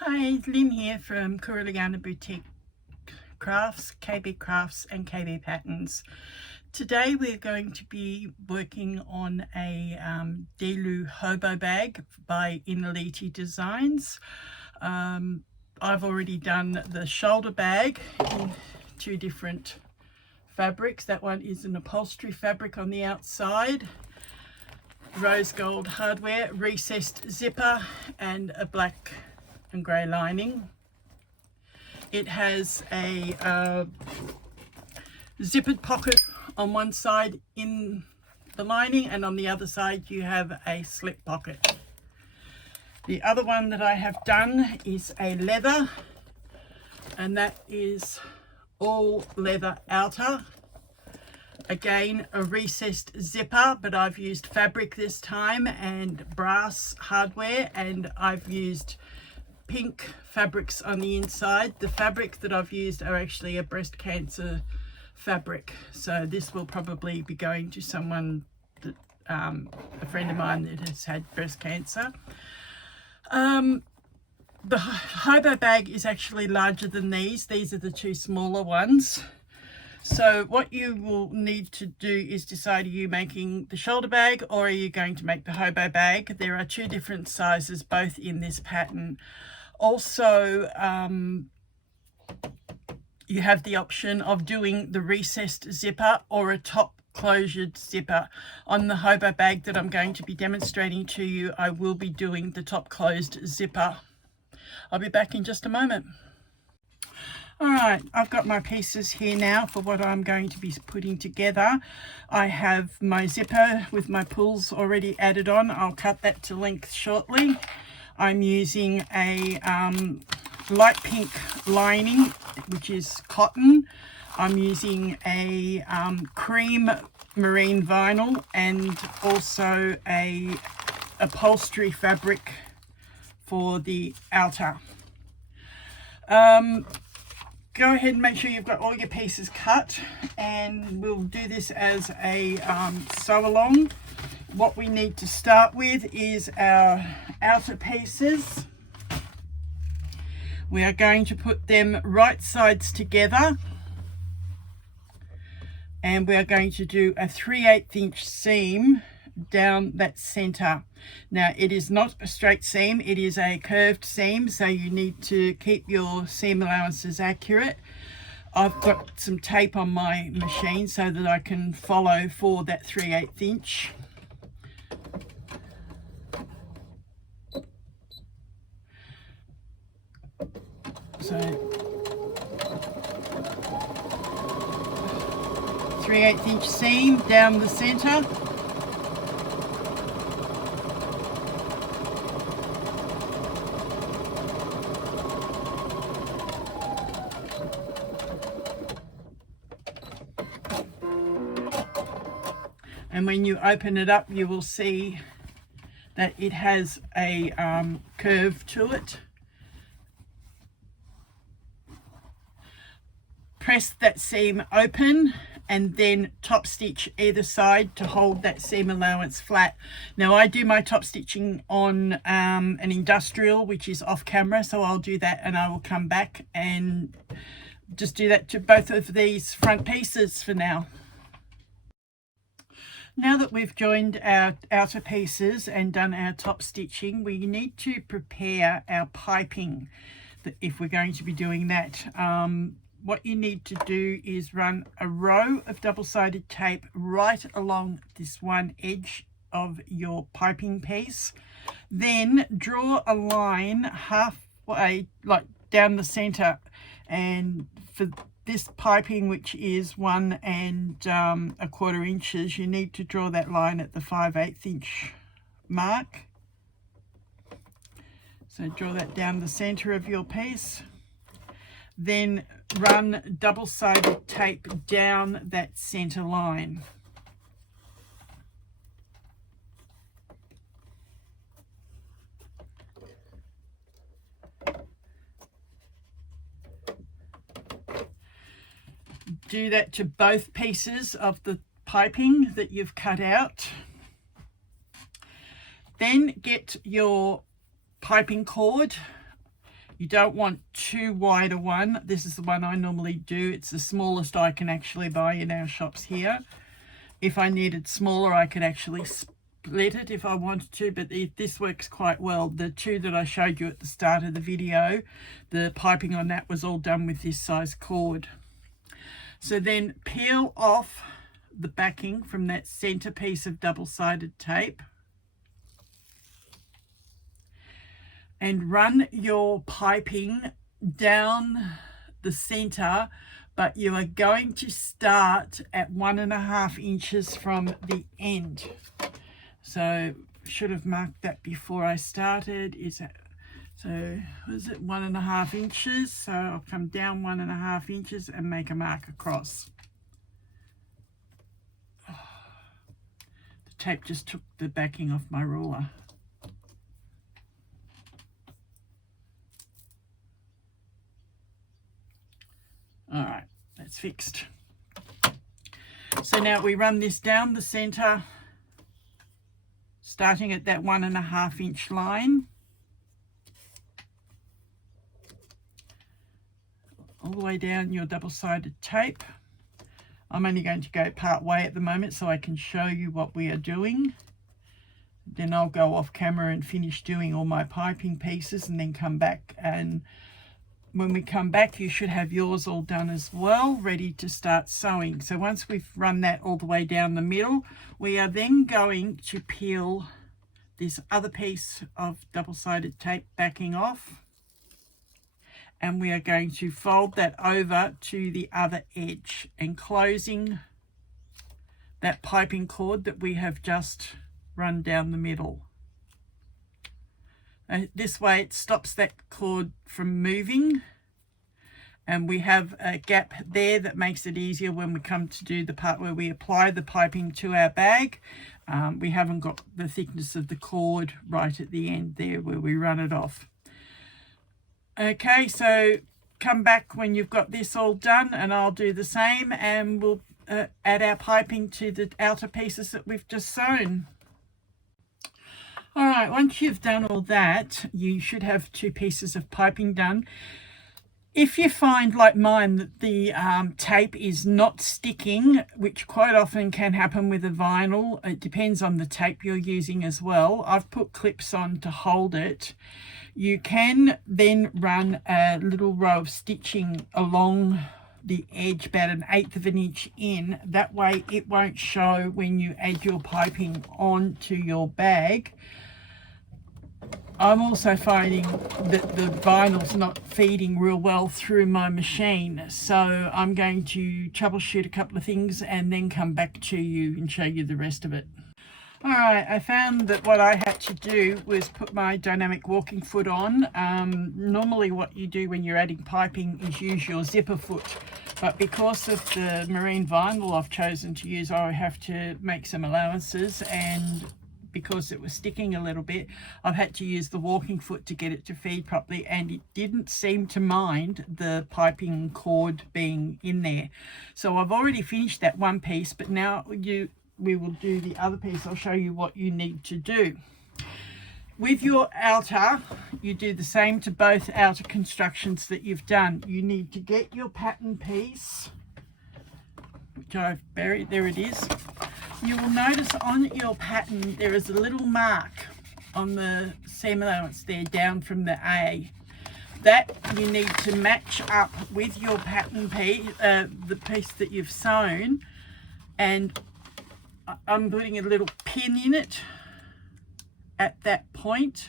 Hi, Lynn here from Kuriliana Boutique Crafts, KB Crafts and KB Patterns. Today we're going to be working on a Delu Hobo bag by Inaliti Designs. I've already done the shoulder bag in two different fabrics. That one is an upholstery fabric on the outside, rose gold hardware, recessed zipper and a black and grey lining. It has a zippered pocket on one side in the lining, and on the other side you have a slip pocket. The other one that I have done is a leather, and that is all leather outer. Again, a recessed zipper, but I've used fabric this time and brass hardware, and I've used pink fabrics on the inside. The fabric that I've used are actually a breast cancer fabric, so this will probably be going to someone that a friend of mine that has had breast cancer. The hobo bag is actually larger than these. These are the two smaller ones. So what you will need to do is decide, are you making the shoulder bag or are you going to make the hobo bag? There are two different sizes both in this pattern. Also, you have the option of doing the recessed zipper or a top closured zipper. On the hobo bag that I'm going to be demonstrating to you, I will be doing the top closed zipper. I'll be back in just a moment. All right, I've got my pieces here now for what I'm going to be putting together. I have my zipper with my pulls already added on. I'll cut that to length shortly. I'm using a light pink lining, which is cotton. I'm using a cream marine vinyl and also a upholstery fabric for the outer. Go ahead and make sure you've got all your pieces cut, and we'll do this as a sew along. What we need to start with is our outer pieces. We are going to put them right sides together, and we are going to do a 3/8 inch seam down that center. Now it is not a straight seam, it is a curved seam, so you need to keep your seam allowances accurate. I've got some tape on my machine so that I can follow for that 3/8 inch. So 3/8 inch seam down the center. And when you open it up, you will see that it has a curve to it. Press that seam open and then top stitch either side to hold that seam allowance flat. Now I do my top stitching on an industrial, which is off camera, so I'll do that and I will come back and just do that to both of these front pieces for now. Now that we've joined our outer pieces and done our top stitching, we need to prepare our piping if we're going to be doing that. What you need to do is run a row of double-sided tape right along this one edge of your piping piece. Then draw a line halfway, like down the center, and for this piping, which is 1 1/4 inches, you need to draw that line at the 5/8 inch mark. So draw that down the center of your piece. Then run double-sided tape down that center line. Do that to both pieces of the piping that you've cut out. Then get your piping cord, You don't want too wide a one. This is the one I normally do. It's the smallest I can actually buy in our shops here. If I needed smaller, I could actually split it if I wanted to, but this works quite well. The two that I showed you at the start of the video, the piping on that was all done with this size cord. So then peel off the backing from that center piece of double-sided tape and run your piping down the center, but you are going to start at 1.5 inches from the end. So should have marked that before I started. So was it 1.5 inches? So I'll come down 1.5 inches and make a mark across. The tape just took the backing off my ruler. All right, that's fixed. So now we run this down the center, starting at that 1.5 inch line, all the way down your double-sided tape. I'm only going to go part way at the moment so I can show you what we are doing. Then I'll go off camera and finish doing all my piping pieces and then come back, and when we come back you should have yours all done as well, ready to start sewing. So once we've run that all the way down the middle, we are then going to peel this other piece of double-sided tape backing off, and we are going to fold that over to the other edge and closing that piping cord that we have just run down the middle. This way it stops that cord from moving, and we have a gap there that makes it easier when we come to do the part where we apply the piping to our bag. We haven't got the thickness of the cord right at the end there where we run it off. Okay, so come back when you've got this all done and I'll do the same, and we'll add our piping to the outer pieces that we've just sewn. All right, once you've done all that, you should have 2 pieces of piping done. If you find, like mine, that the tape is not sticking, which quite often can happen with a vinyl, it depends on the tape you're using as well. I've put clips on to hold it. You can then run a little row of stitching along the edge, about 1/8 of an inch in. That way it won't show when you add your piping onto your bag. I'm also finding that the vinyl's not feeding real well through my machine, so I'm going to troubleshoot a couple of things and then come back to you and show you the rest of it. All right, I found that what I had to do was put my dynamic walking foot on. Normally what you do when you're adding piping is use your zipper foot, but because of the marine vinyl I've chosen to use, I have to make some allowances, and because it was sticking a little bit, I've had to use the walking foot to get it to feed properly, and it didn't seem to mind the piping cord being in there. So I've already finished that one piece, but now we will do the other piece. I'll show you what you need to do. With your outer, you do the same to both outer constructions that you've done. You need to get your pattern piece, which I've buried, there it is. You will notice on your pattern there is a little mark on the seam allowance there down from the A. That you need to match up with your pattern piece, the piece that you've sewn, and I'm putting a little pin in it at that point.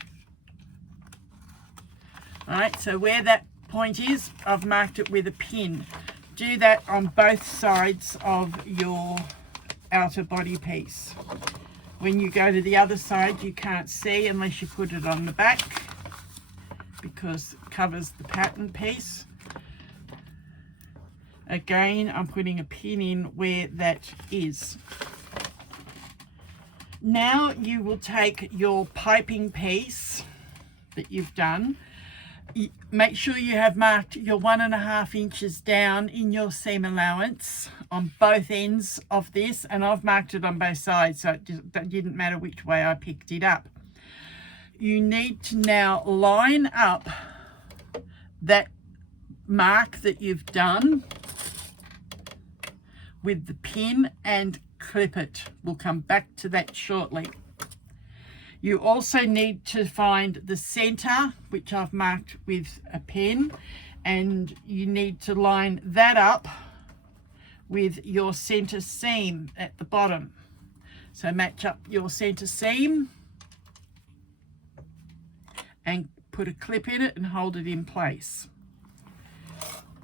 All right, so where that point is, I've marked it with a pin. Do that on both sides of your outer body piece. When you go to the other side, you can't see unless you put it on the back, because it covers the pattern piece. Again, I'm putting a pin in where that is. Now you will take your piping piece that you've done. Make sure you have marked your 1.5 inches down in your seam allowance on both ends of this, and I've marked it on both sides, so it didn't matter which way I picked it up. You need to now line up that mark that you've done with the pin and clip it. We'll come back to that shortly. You also need to find the center, which I've marked with a pen, and you need to line that up with your center seam at the bottom. So match up your center seam and put a clip in it and hold it in place.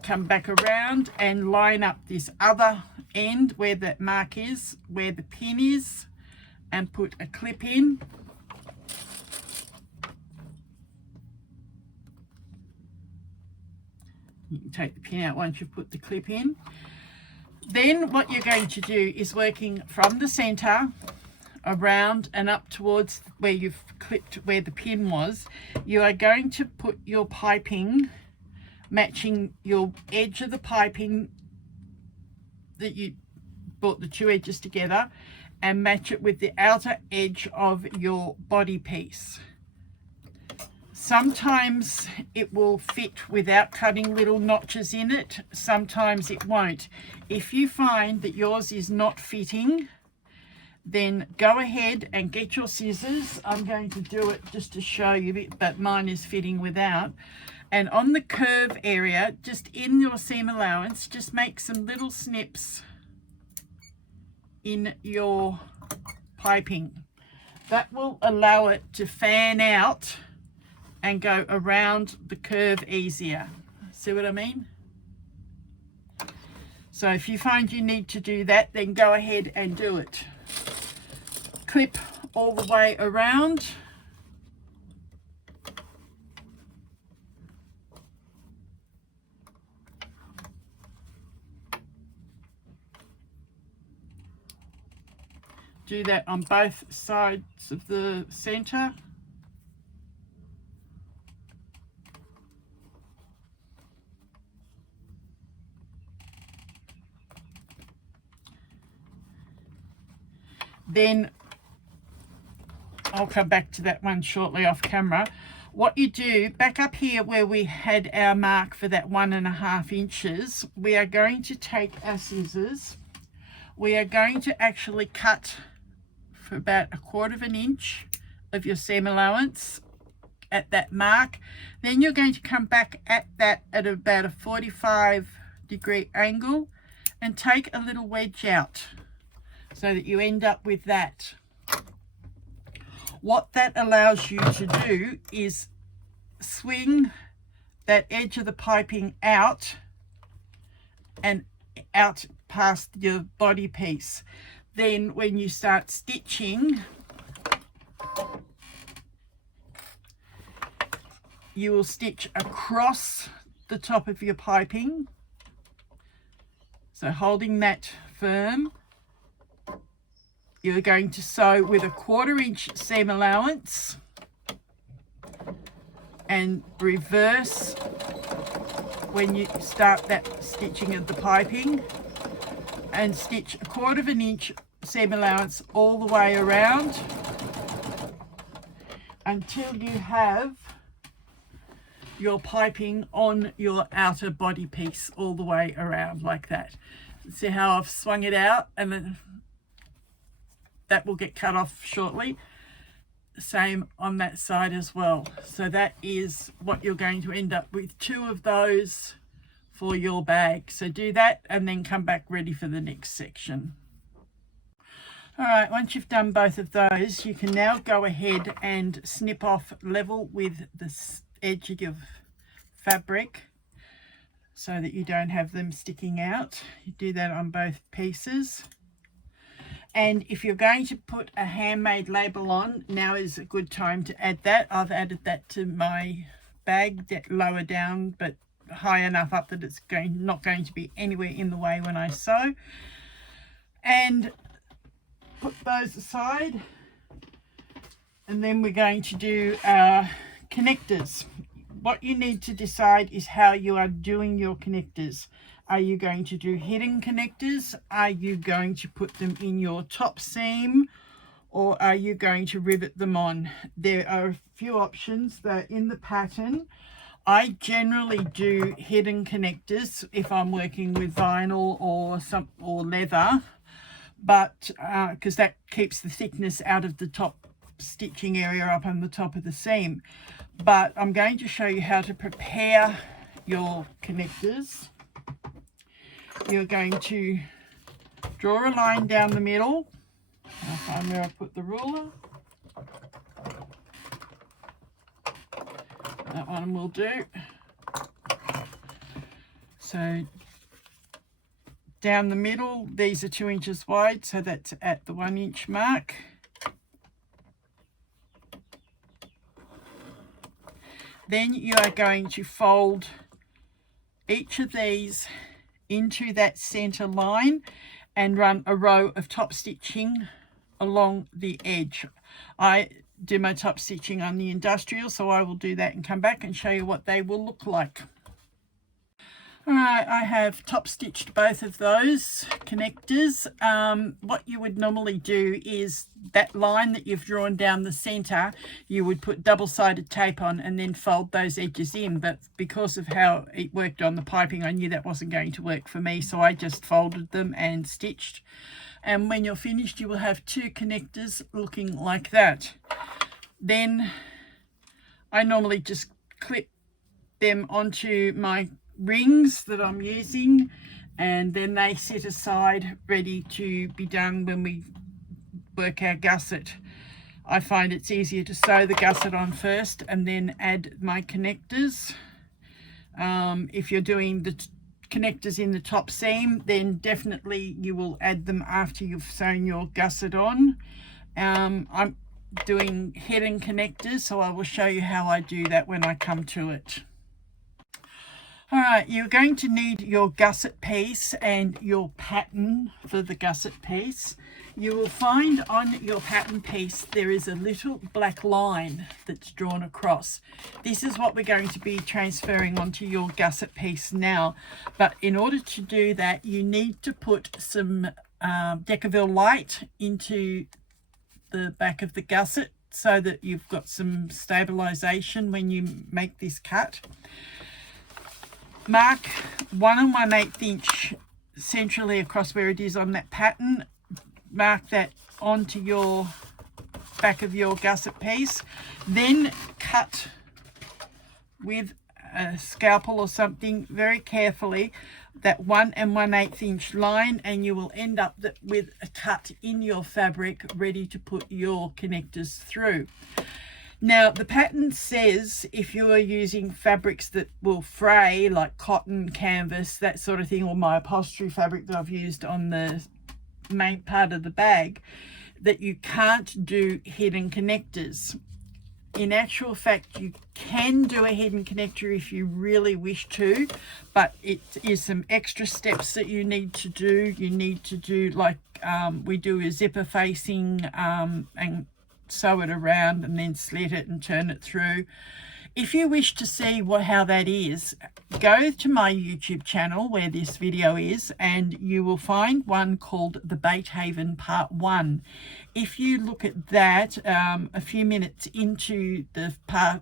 Come back around and line up this other end where that mark is, where the pin is, and put a clip in. You can take the pin out once you've put the clip in. Then what you're going to do is working from the center around and up towards where you've clipped where the pin was. You are going to put your piping, matching your edge of the piping that you brought the two edges together, and match it with the outer edge of your body piece. Sometimes it will fit without cutting little notches in it, sometimes it won't. If you find that yours is not fitting, then go ahead and get your scissors. I'm going to do it just to show you, but mine is fitting without. And on the curve area, just in your seam allowance, just make some little snips in your piping. That will allow it to fan out and go around the curve easier. See what I mean? So if you find you need to do that, then go ahead and do it. Clip all the way around. Do that on both sides of the center. Then I'll come back to that one shortly off camera. What you do, back up here where we had our mark for that 1.5 inches, we are going to take our scissors. We are going to actually cut for about 1/4 inch of your seam allowance at that mark. Then you're going to come back at that at about a 45-degree angle and take a little wedge out so that you end up with that. What that allows you to do is swing that edge of the piping out and out past your body piece. Then when you start stitching, you will stitch across the top of your piping. So holding that firm, you're going to sew with a 1/4 inch seam allowance and reverse when you start that stitching of the piping, and stitch a 1/4 inch seam allowance all the way around until you have your piping on your outer body piece all the way around like that. See how I've swung it out, and then that will get cut off shortly. Same on that side as well. So that is what you're going to end up with, 2 of those for your bag. So do that and then come back ready for the next section. All right, once you've done both of those, you can now go ahead and snip off level with the edge of your fabric so that you don't have them sticking out. You do that on both pieces. And if you're going to put a handmade label on, now is a good time to add that. I've added that to my bag, lower down, but high enough up that it's not going to be anywhere in the way when I sew. And put those aside. And then we're going to do our connectors. What you need to decide is how you are doing your connectors. Are you going to do hidden connectors? Are you going to put them in your top seam? Or are you going to rivet them on? There are a few options that in the pattern. I generally do hidden connectors if I'm working with vinyl or leather, but because that keeps the thickness out of the top stitching area up on the top of the seam. But I'm going to show you how to prepare your connectors. You're going to draw a line down the middle. I'll find where I put the ruler. That one will do. So down the middle, these are 2 inches wide, so that's at the 1 inch mark. Then you are going to fold each of these into that center line and run a row of top stitching along the edge. I do my top stitching on the industrial, so I will do that and come back and show you what they will look like. All right, I have top stitched both of those connectors. What you would normally do is that line that you've drawn down the center, you would put double-sided tape on and then fold those edges in. But because of how it worked on the piping, I knew that wasn't going to work for me, so I just folded them and stitched. And when you're finished, you will have 2 connectors looking like that. Then I normally just clip them onto my rings that I'm using, and then they sit aside ready to be done when we work our gusset. I find it's easier to sew the gusset on first and then add my connectors. If you're doing the connectors in the top seam, then definitely you will add them after you've sewn your gusset on. I'm doing hidden connectors, so I will show you how I do that when I come to it. All right, you're going to need your gusset piece and your pattern for the gusset piece. You will find on your pattern piece there is a little black line that's drawn across. This is what we're going to be transferring onto your gusset piece now. But in order to do that, you need to put some Decorative light into the back of the gusset so that you've got some stabilization when you make this cut. Mark 1 1/8 inch centrally across where it is on that pattern. Mark that onto your back of your gusset piece. Then cut with a scalpel or something very carefully that 1 1/8 inch line, and you will end up with a cut in your fabric ready to put your connectors through. Now, the pattern says if you are using fabrics that will fray, like cotton, canvas, that sort of thing, or my upholstery fabric that I've used on the main part of the bag, that you can't do hidden connectors. In actual fact, you can do a hidden connector if you really wish to, but it is some extra steps that you need to do. You need to do, like we do a zipper facing and sew it around and then slit it and turn it through. If you wish to see how that is, go to my YouTube channel where this video is, and you will find one called The Bait Haven Part 1. If you look at that, a few minutes into the Part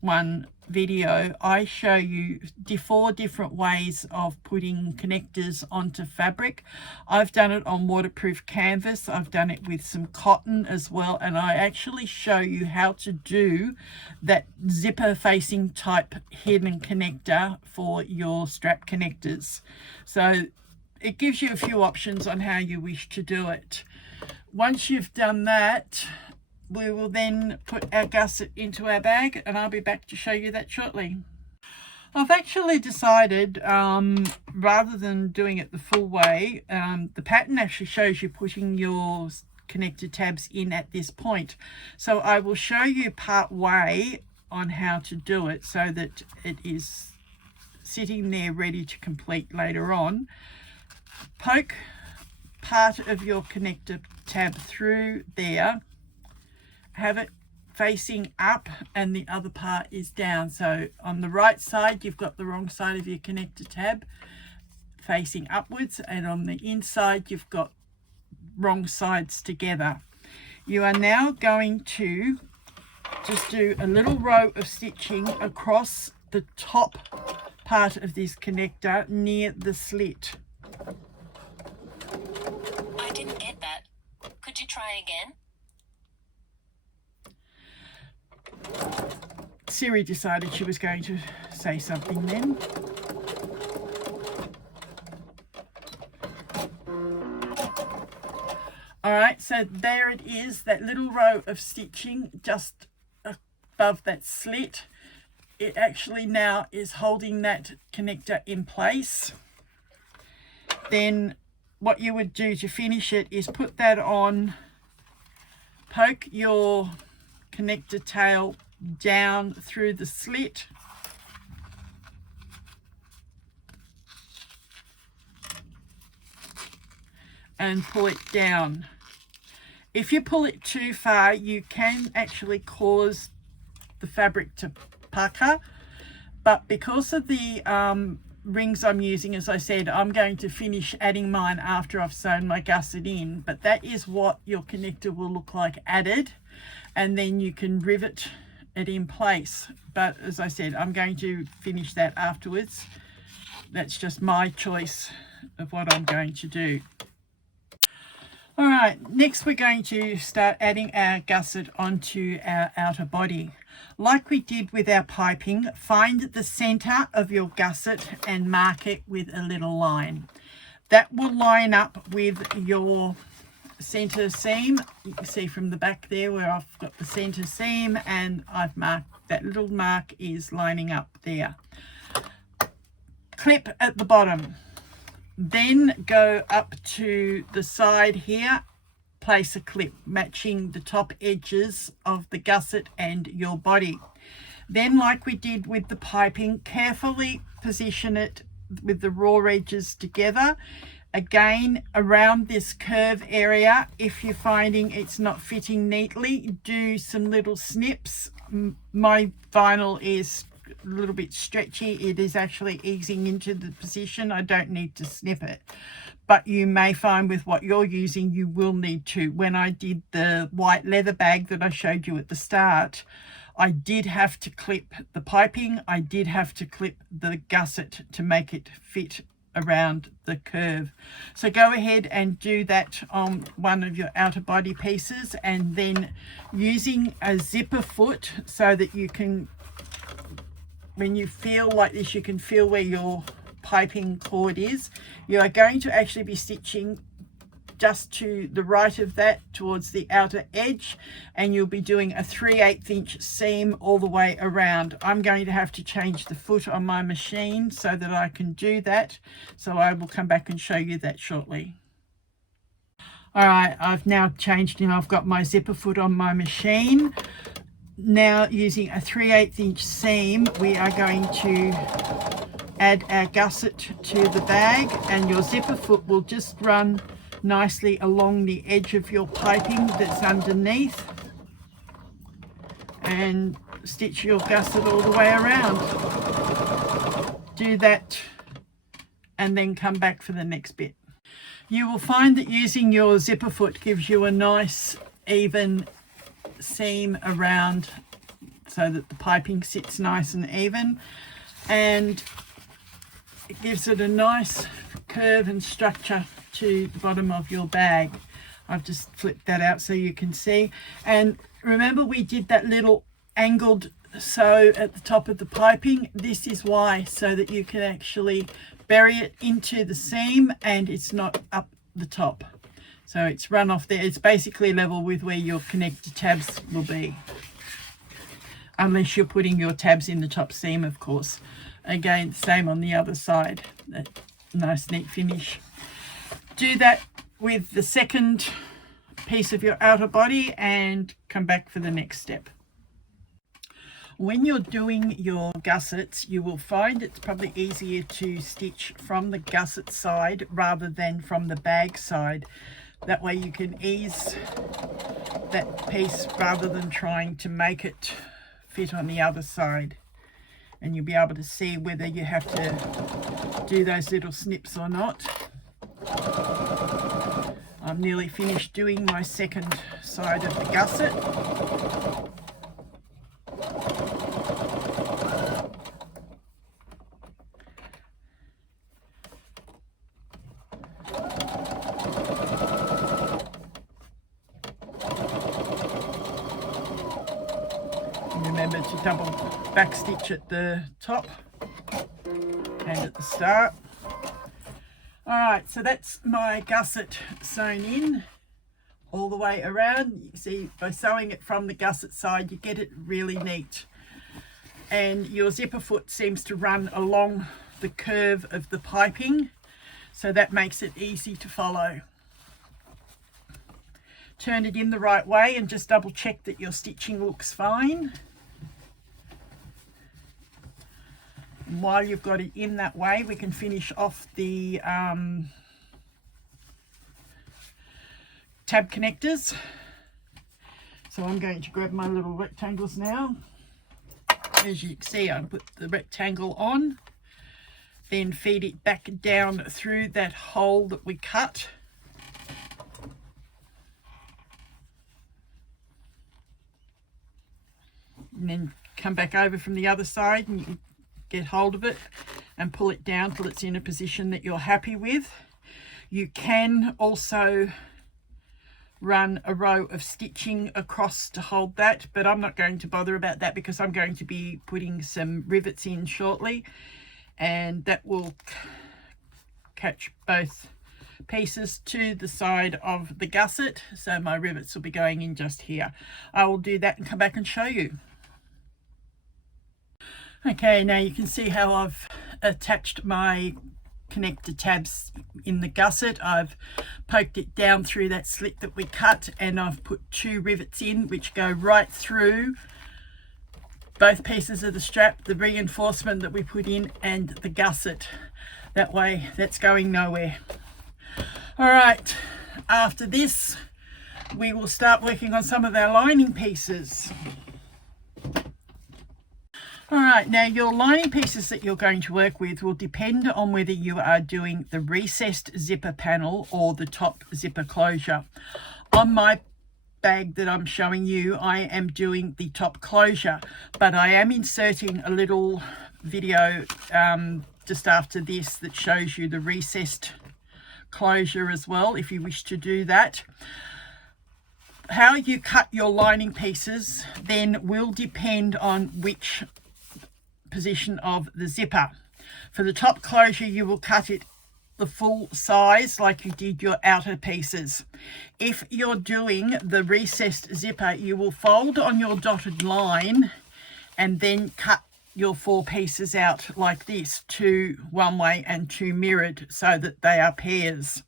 1 video, I show you 4 different ways of putting connectors onto fabric. I've done it on waterproof canvas, I've done it with some cotton as well, and I actually show you how to do that zipper facing type hidden connector for your strap connectors. So it gives you a few options on how you wish to do it. Once you've done that, we will then put our gusset into our bag, and I'll be back to show you that shortly. I've actually decided, rather than doing it the full way, the pattern actually shows you putting your connector tabs in at this point. So I will show you part way on how to do it so that it is sitting there ready to complete later on. Poke part of your connector tab through there, have it facing up and the other part is down. So on the right side you've got the wrong side of your connector tab facing upwards, and on the inside you've got wrong sides together. You are now going to just do a little row of stitching across the top part of this connector near the slit. I didn't get that. Could you try again? Siri decided she was going to say something then. Alright, so there it is, that little row of stitching just above that slit. It actually now is holding that connector in place. Then what you would do to finish it is put that on, poke your connector tail down through the slit, and pull it down. If you pull it too far, you can actually cause the fabric to pucker, but because of the rings I'm using, as I said, I'm going to finish adding mine after I've sewn my gusset in, but that is what your connector will look like added, and then you can rivet it in place. But as I said, I'm going to finish that afterwards. That's just my choice of what I'm going to do. All right, next we're going to start adding our gusset onto our outer body. Like we did with our piping, find the center of your gusset and mark it with a little line. That will line up with your center seam. You can see from the back there where I've got the center seam, and I've marked that little mark is lining up there. Clip at the bottom. Then go up to the side here, place a clip matching the top edges of the gusset and your body. Then, like we did with the piping, carefully position it with the raw edges together. Again, around this curve area, if you're finding it's not fitting neatly, do some little snips. My vinyl is a little bit stretchy. It is actually easing into the position. I don't need to snip it, but you may find with what you're using you will need to. When I did the white leather bag that I showed you at the start, I did have to clip the piping, I did have to clip the gusset to make it fit around the curve. So go ahead and do that on one of your outer body pieces, and then using a zipper foot so that you can, when you feel like this, you can feel where your piping cord is. You are going to actually be stitching just to the right of that towards the outer edge, and you'll be doing a 3/8 inch seam all the way around. I'm going to have to change the foot on my machine so that I can do that, so I will come back and show you that shortly. All right, I've now changed and I've got my zipper foot on my machine. Now, using a 3/8 inch seam, we are going to add our gusset to the bag, and your zipper foot will just run nicely along the edge of your piping that's underneath, and stitch your gusset all the way around. Do that and then come back for the next bit. You will find that using your zipper foot gives you a nice even seam around so that the piping sits nice and even, and it gives it a nice curve and structure to the bottom of your bag. I've just flipped that out so you can see. And remember, we did that little angled sew at the top of the piping. This is why, so that you can actually bury it into the seam and it's not up the top. So it's run off there. It's basically level with where your connector tabs will be, unless you're putting your tabs in the top seam, of course. Again, same on the other side. That nice neat finish. Do that with the second piece of your outer body and come back for the next step. When you're doing your gussets, you will find it's probably easier to stitch from the gusset side rather than from the bag side. That way you can ease that piece rather than trying to make it fit on the other side. And you'll be able to see whether you have to do those little snips or not. I'm nearly finished doing my second side of the gusset. to double back stitch at the top and at the start. Alright, so that's my gusset sewn in all the way around. You see, by sewing it from the gusset side, you get it really neat. And your zipper foot seems to run along the curve of the piping, so that makes it easy to follow. Turn it in the right way and just double check that your stitching looks fine. And while you've got it in that way, we can finish off the tab connectors. So I'm going to grab my little rectangles now. As you can see, I put the rectangle on, then feed it back down through that hole that we cut. And then come back over from the other side and you can get hold of it and pull it down till it's in a position that you're happy with. You can also run a row of stitching across to hold that, but I'm not going to bother about that because I'm going to be putting some rivets in shortly, and that will catch both pieces to the side of the gusset, so my rivets will be going in just here. I will do that and come back and show you. Okay, now you can see how I've attached my connector tabs in the gusset. I've poked it down through that slit that we cut, and I've put 2 rivets in which go right through both pieces of the strap, the reinforcement that we put in, and the gusset. That way that's going nowhere. All right, after this we will start working on some of our lining pieces. Alright, now your lining pieces that you're going to work with will depend on whether you are doing the recessed zipper panel or the top zipper closure. On my bag that I'm showing you, I am doing the top closure, but I am inserting a little video just after this that shows you the recessed closure as well, if you wish to do that. How you cut your lining pieces then will depend on which position of the zipper. For the top closure, you will cut it the full size like you did your outer pieces. If you're doing the recessed zipper, you will fold on your dotted line and then cut your 4 pieces out like this, 2 one way and 2 mirrored, so that they are pairs.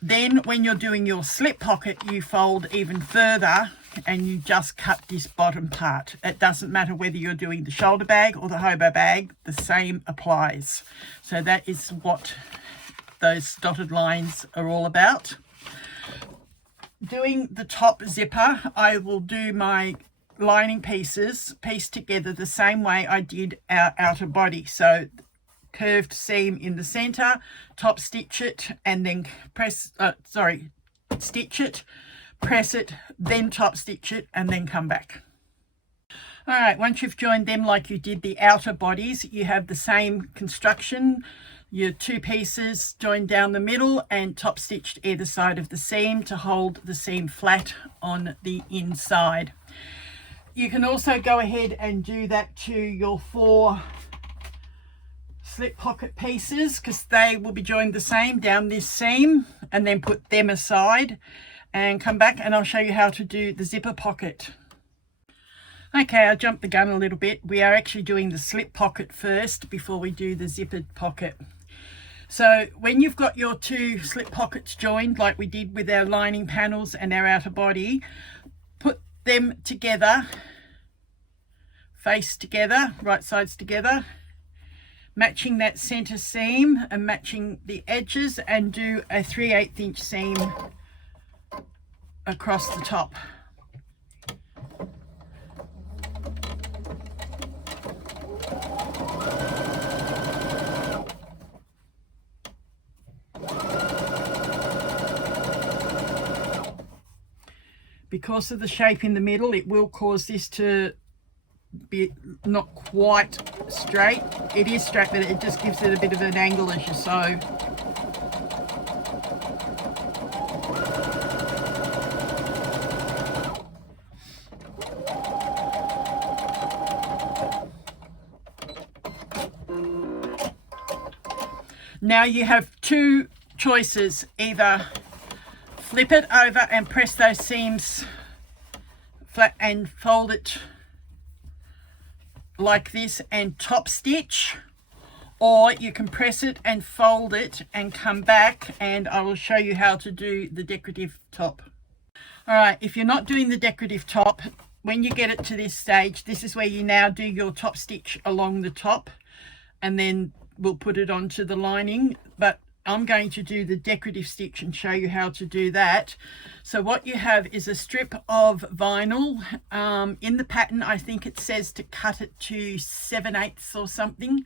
Then when you're doing your slip pocket, you fold even further and you just cut this bottom part. It doesn't matter whether you're doing the shoulder bag or the hobo bag, the same applies. So that is what those dotted lines are all about. Doing the top zipper, I will do my lining pieces pieced together the same way I did our outer body. So curved seam in the center, top stitch it, and then stitch it, press it, then top stitch it, and then come back. All right, once you've joined them like you did the outer bodies, you have the same construction. Your 2 pieces joined down the middle and top stitched either side of the seam to hold the seam flat on the inside. You can also go ahead and do that to your 4 slip pocket pieces, because they will be joined the same down this seam, and then put them aside and come back and I'll show you how to do the zipper pocket. Okay, I jumped the gun a little bit. We are actually doing the slip pocket first before we do the zippered pocket. So when you've got your 2 slip pockets joined like we did with our lining panels and our outer body, put them together, face together, right sides together, matching that center seam and matching the edges, and do a 3/8 inch seam across the top. Because of the shape in the middle, it will cause this to be not quite straight. It is straight, but it just gives it a bit of an angle as you sew. Now you have two choices: either flip it over and press those seams flat and fold it like this and top stitch, or you can press it and fold it and come back, and I will show you how to do the decorative top. All right, if you're not doing the decorative top, when you get it to this stage, this is where you now do your top stitch along the top, and then we'll put it onto the lining. But I'm going to do the decorative stitch and show you how to do that. So what you have is a strip of vinyl. In the pattern, I think it says to cut it to 7/8 or something.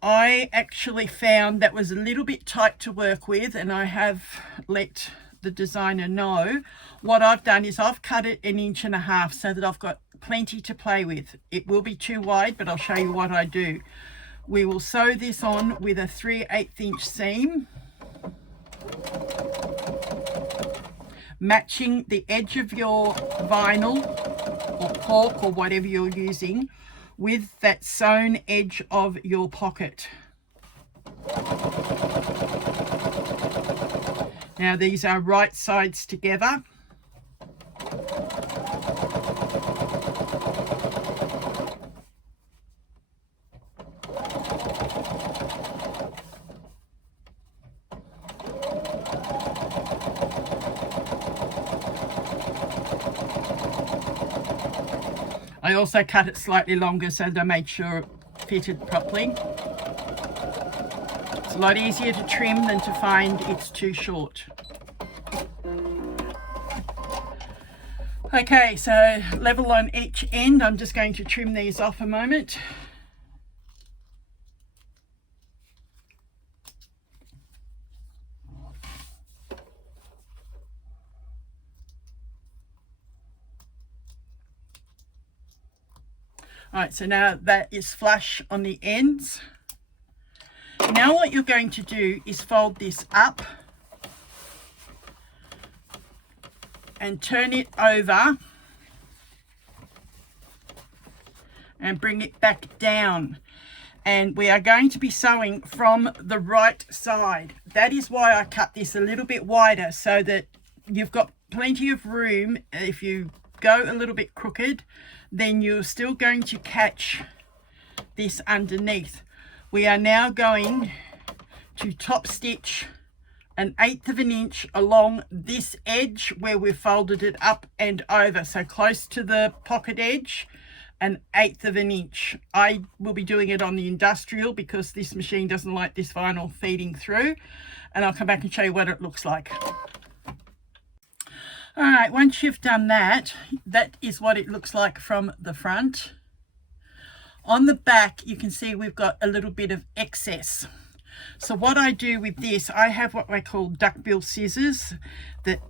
I actually found that was a little bit tight to work with, and I have let the designer know. What I've done is I've cut it 1.5 inches so that I've got plenty to play with. It will be too wide, but I'll show you what I do. We will sew this on with a 3/8 inch seam, matching the edge of your vinyl or cork or whatever you're using with that sewn edge of your pocket. Now these are right sides together. I also cut it slightly longer so that I made sure it fitted properly. It's a lot easier to trim than to find it's too short. Okay, so level on each end. I'm just going to trim these off a moment. All right, so now that is flush on the ends. Now what you're going to do is fold this up and turn it over and bring it back down. And we are going to be sewing from the right side. That is why I cut this a little bit wider, so that you've got plenty of room. If you go a little bit crooked, then you're still going to catch this underneath. We are now going to top stitch 1/8 of an inch along this edge where we've folded it up and over, so close to the pocket edge, 1/8 of an inch. I will be doing it on the industrial because this machine doesn't like this vinyl feeding through, and I'll come back and show you what it looks like. All right, once you've done that, that is what it looks like from the front. On the back, you can see we've got a little bit of excess. So what I do with this, I have what I call duckbill scissors that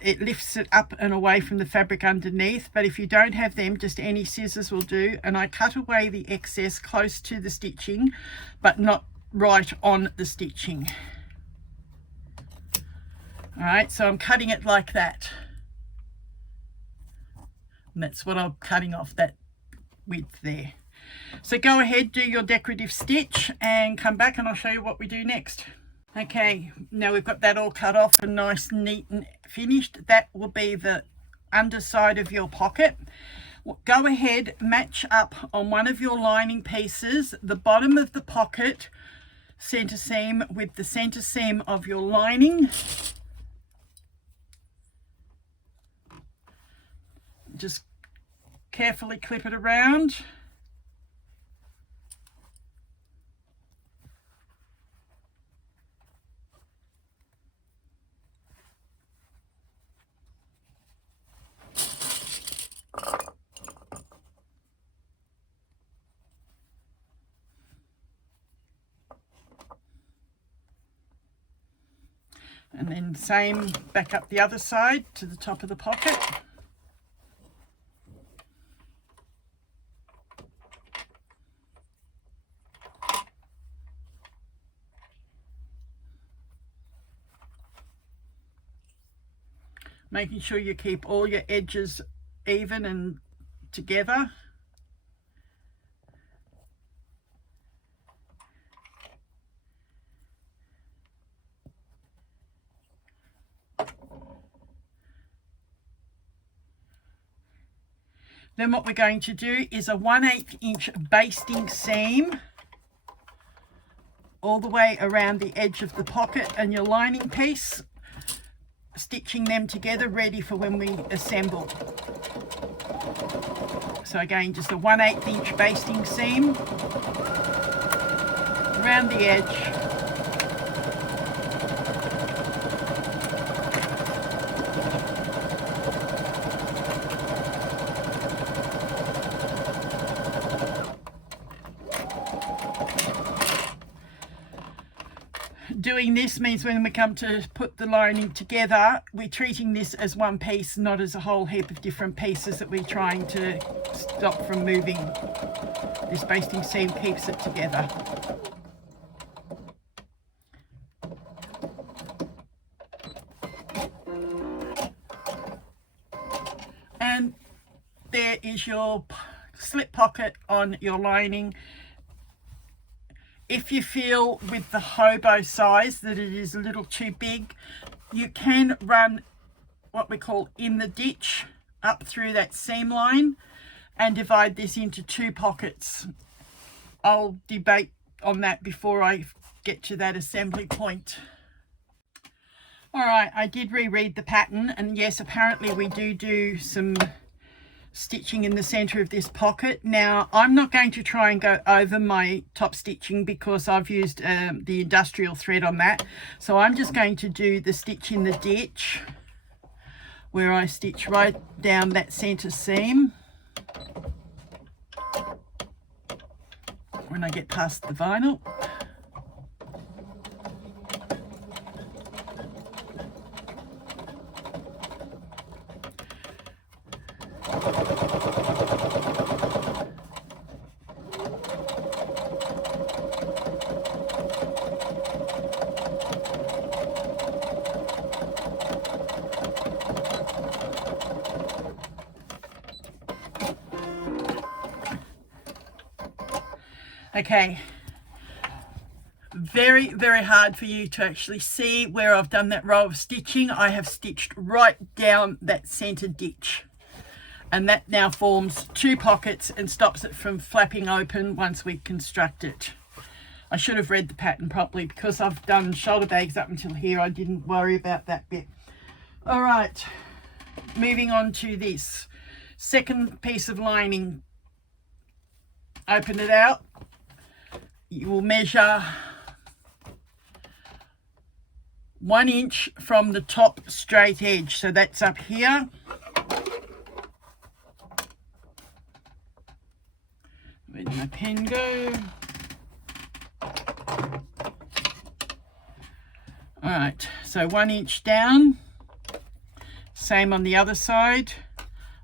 it lifts it up and away from the fabric underneath. But if you don't have them, just any scissors will do. And I cut away the excess close to the stitching, but not right on the stitching. All right, so I'm cutting it like that. And that's what I'm cutting off, that width there. So go ahead, do your decorative stitch and come back and I'll show you what we do next. Okay, now we've got that all cut off and nice, neat and finished. That will be the underside of your pocket. Go ahead, match up on one of your lining pieces, the bottom of the pocket center seam with the center seam of your lining. Just carefully clip it around. And then same back up the other side to the top of the pocket. Making sure you keep all your edges even and together. Then what we're going to do is a 1/8 inch basting seam all the way around the edge of the pocket and your lining piece, stitching them together ready for when we assemble. So again, just a 1/8 inch basting seam around the edge. Doing this means when we come to put the lining together, we're treating this as one piece, not as a whole heap of different pieces that we're trying to stop from moving. This basting seam keeps it together. And there is your slip pocket on your lining. If you feel with the hobo size that it is a little too big, you can run what we call in the ditch up through that seam line and divide this into 2 pockets. I'll debate on that before I get to that assembly point. All right, I did reread the pattern, and yes, apparently we do some stitching in the center of this pocket. Now, I'm not going to try and go over my top stitching because I've used the industrial thread on that. So I'm just going to do the stitch in the ditch where I stitch right down that center seam when I get past the vinyl. Okay, very hard for you to actually see where I've done that row of stitching. I have stitched right down that center ditch, and that now forms 2 pockets and stops it from flapping open once we construct it. I should have read the pattern properly because I've done shoulder bags up until here. I didn't worry about that bit. All right, moving on to this second piece of lining. Open it out. You will measure 1 inch from the top straight edge. So that's up here. Where'd my pen go? All right, so 1 inch down. Same on the other side.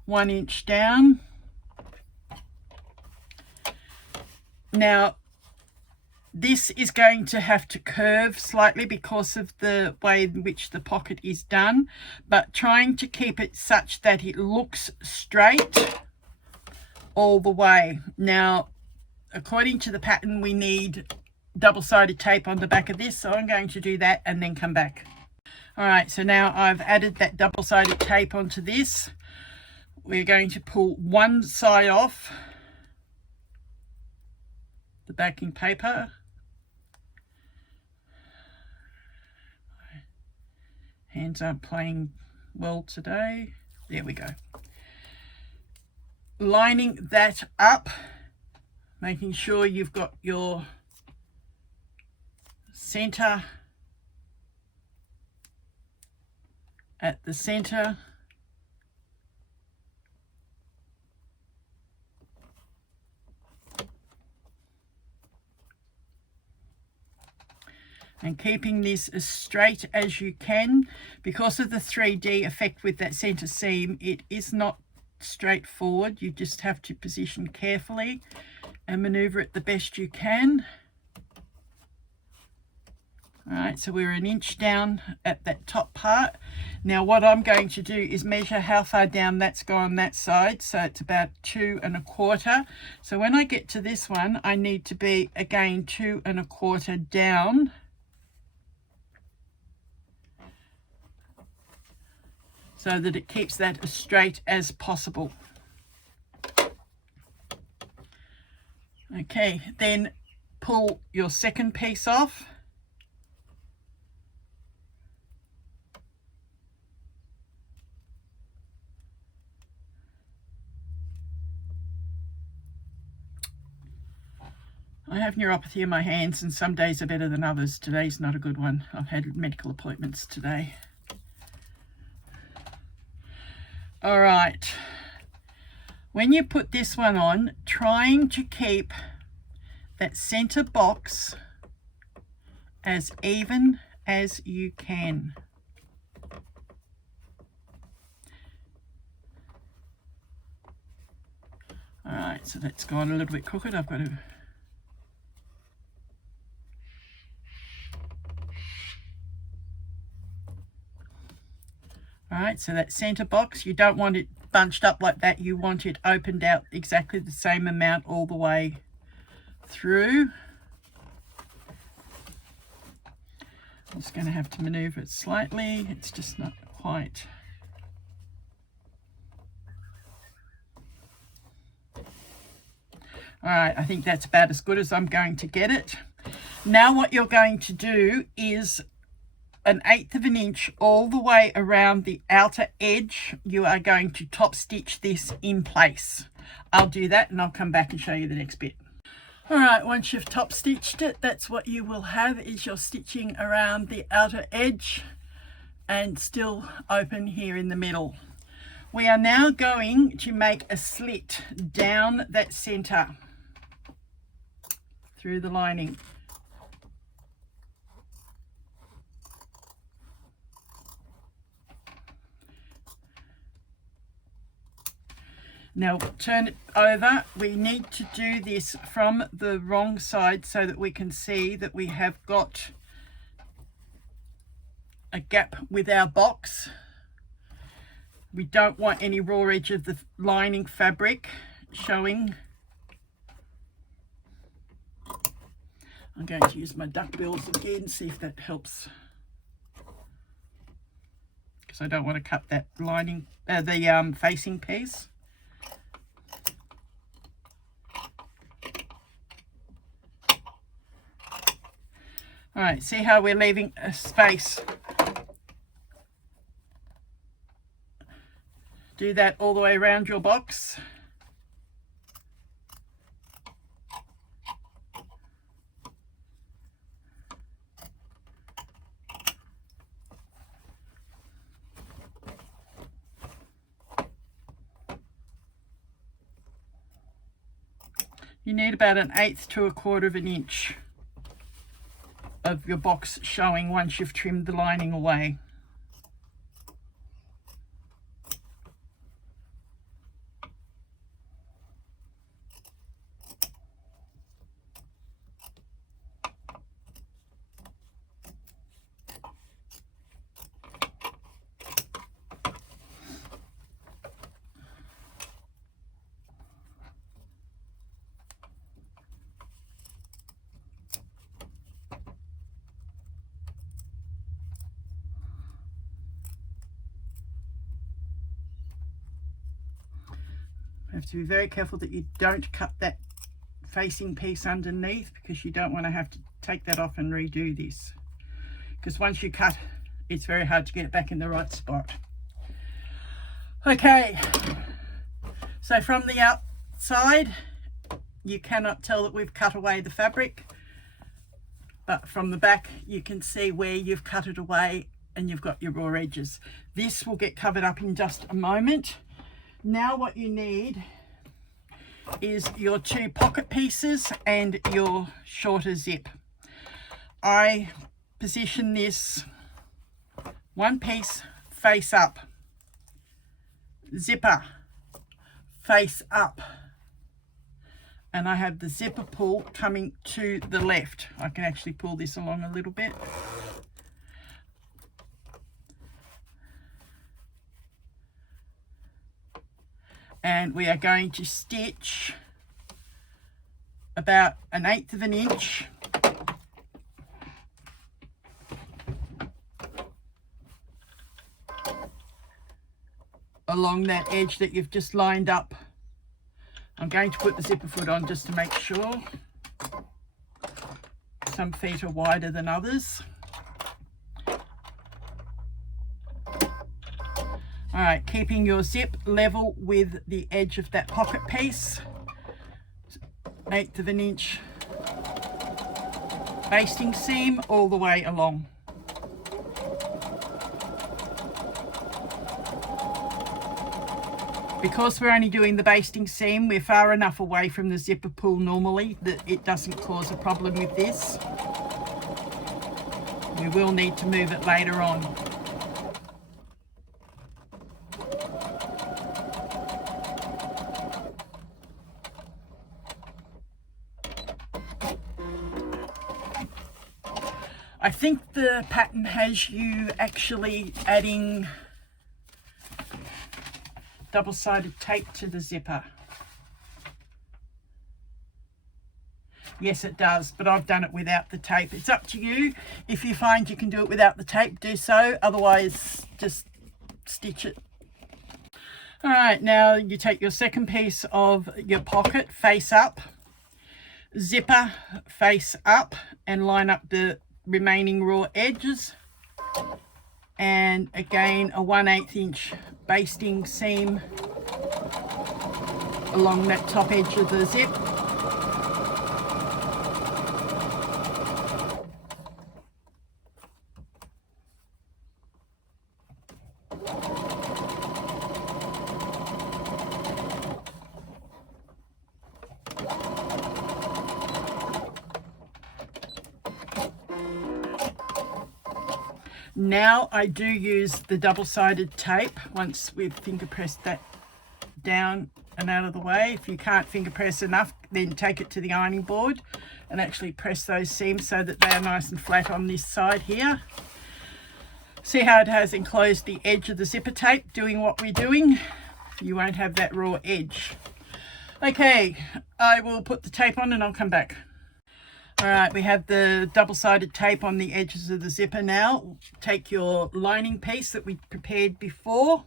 1 inch down. Now, this is going to have to curve slightly because of the way in which the pocket is done, but trying to keep it such that it looks straight all the way. Now, according to the pattern, we need double-sided tape on the back of this, so I'm going to do that and then come back. All right, so now I've added that double-sided tape onto this. We're going to pull one side off the backing paper. Hands aren't playing well today. There we go. Lining that up, making sure you've got your center at the center. And keeping this as straight as you can. Because of the 3D effect with that center seam, it is not straightforward. You just have to position carefully and maneuver it the best you can. All right, so we're 1 inch down at that top part. Now what I'm going to do is measure how far down that's gone on that side. So it's about 2 1/4. So when I get to this one, I need to be again 2 1/4 down. So that it keeps that as straight as possible. Okay, then pull your second piece off. I have neuropathy in my hands and some days are better than others. Today's not a good one. I've had medical appointments today. All right. When you put this one on, trying to keep that center box as even as you can. All right, so that's gone a little bit crooked. I've got to... All right, so that center box, you don't want it bunched up like that. You want it opened out exactly the same amount all the way through. I'm just going to have to maneuver it slightly. It's just not quite. All right, I think that's about as good as I'm going to get it. Now what you're going to do is 1/8 of an inch all the way around the outer edge. You are going to top stitch this in place. I'll do that and I'll come back and show you the next bit. All right, once you've top stitched it, that's what you will have is your stitching around the outer edge and still open here in the middle. We are now going to make a slit down that center through the lining. Now turn it over. We need to do this from the wrong side so that we can see that we have got a gap with our box. We don't want any raw edge of the lining fabric showing. I'm going to use my duck bills again, see if that helps. Because I don't want to cut that lining, the facing piece. All right, see how we're leaving a space. Do that all the way around your box. You need about 1/8 to 1/4 of an inch of your box showing once you've trimmed the lining away. You have to be very careful that you don't cut that facing piece underneath, because you don't want to have to take that off and redo this, because once you cut, it's very hard to get it back in the right spot. Okay, so from the outside you cannot tell that we've cut away the fabric, but from the back you can see where you've cut it away and you've got your raw edges. This will get covered up in just a moment. Now what you need is your 2 pocket pieces and your shorter zip. I position this one piece face up, zipper face up, and I have the zipper pull coming to the left. I can actually pull this along a little bit. And we are going to stitch about 1/8 of an inch along that edge that you've just lined up. I'm going to put the zipper foot on just to make sure. Some feet are wider than others. All right, keeping your zip level with the edge of that pocket piece. 1/8 of an inch basting seam all the way along. Because we're only doing the basting seam, we're far enough away from the zipper pull normally that it doesn't cause a problem with this. We will need to move it later on. I think the pattern has you actually adding double-sided tape to the zipper. Yes, it does, but I've done it without the tape. It's up to you. If you find you can do it without the tape, do so. Otherwise, just stitch it. All right, now you take your second piece of your pocket face up, zipper face up, and line up the remaining raw edges. And again, a 1/8 inch basting seam along that top edge of the zip. Now I do use the double-sided tape once we've finger pressed that down and out of the way. If you can't finger press enough, then take it to the ironing board and actually press those seams so that they are nice and flat on this side here. See how it has enclosed the edge of the zipper tape doing what we're doing? You won't have that raw edge. Okay, I will put the tape on and I'll come back. All right, we have the double-sided tape on the edges of the zipper now. Take your lining piece that we prepared before.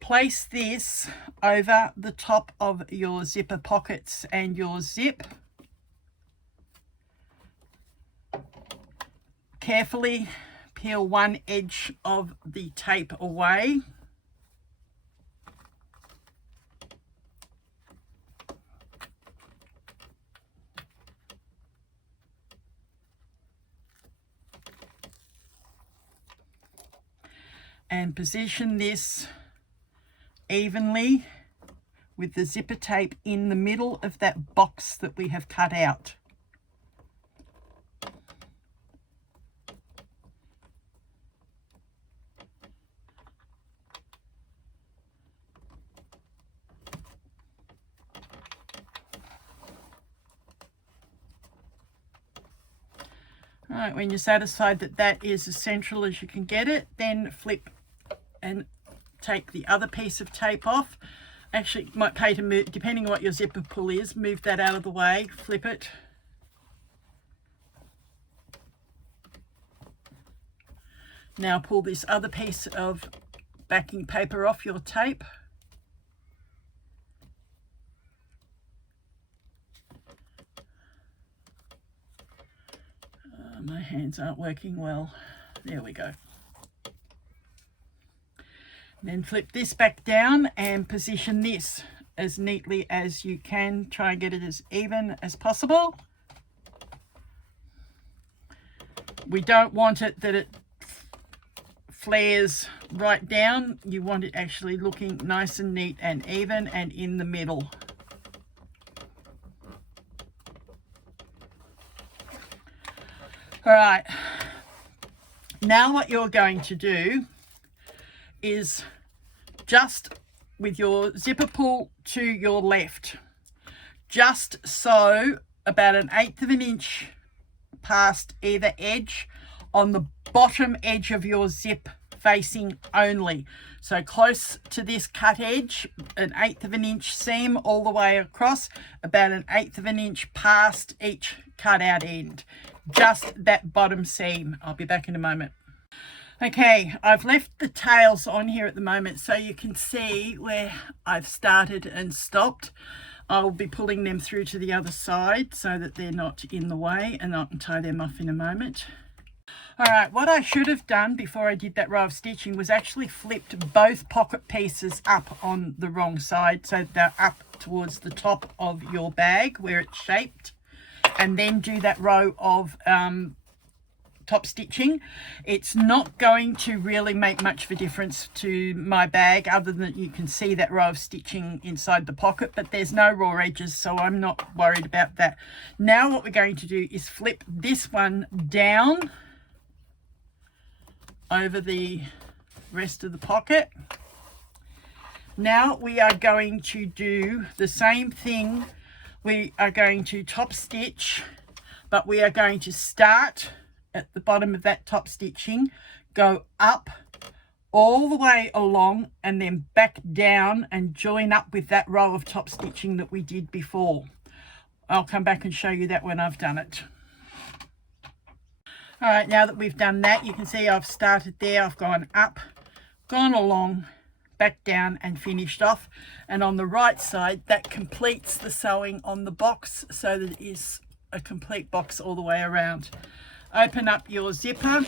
Place this over the top of your zipper pockets and your zip. Carefully peel one edge of the tape away. And position this evenly with the zipper tape in the middle of that box that we have cut out. All right, when you're satisfied that that is as central as you can get it, then flip and take the other piece of tape off. Actually, it might pay to move, depending on what your zipper pull is, move that out of the way, flip it. Now pull this other piece of backing paper off your tape. My hands aren't working well. There we go. Then flip this back down and position this as neatly as you can. Try and get it as even as possible. We don't want it that it flares right down. You want it actually looking nice and neat and even and in the middle. All right, now what you're going to do is just with your zipper pull to your left, just sew about 1/8 of an inch past either edge on the bottom edge of your zip facing only. So close to this cut edge, 1/8 of an inch seam all the way across, about 1/8 of an inch past each cut out end. Just that bottom seam. I'll be back in a moment. Okay, I've left the tails on here at the moment so you can see where I've started and stopped. I'll be pulling them through to the other side so that they're not in the way, and I can tie them off in a moment. All right, what I should have done before I did that row of stitching was actually flipped both pocket pieces up on the wrong side, so they're up towards the top of your bag where it's shaped, and then do that row of top stitching. It's not going to really make much of a difference to my bag, other than you can see that row of stitching inside the pocket, but there's no raw edges, so I'm not worried about that. Now what we're going to do is flip this one down over the rest of the pocket. Now we are going to do the same thing. We are going to top stitch, but we are going to start at the bottom of that top stitching, go up all the way along, and then back down and join up with that row of top stitching that we did before. I'll come back and show you that when I've done it. All right, now that we've done that, you can see I've started there. I've gone up, gone along, back down, and finished off. And on the right side, that completes the sewing on the box, so that it is a complete box all the way around. Open up your zipper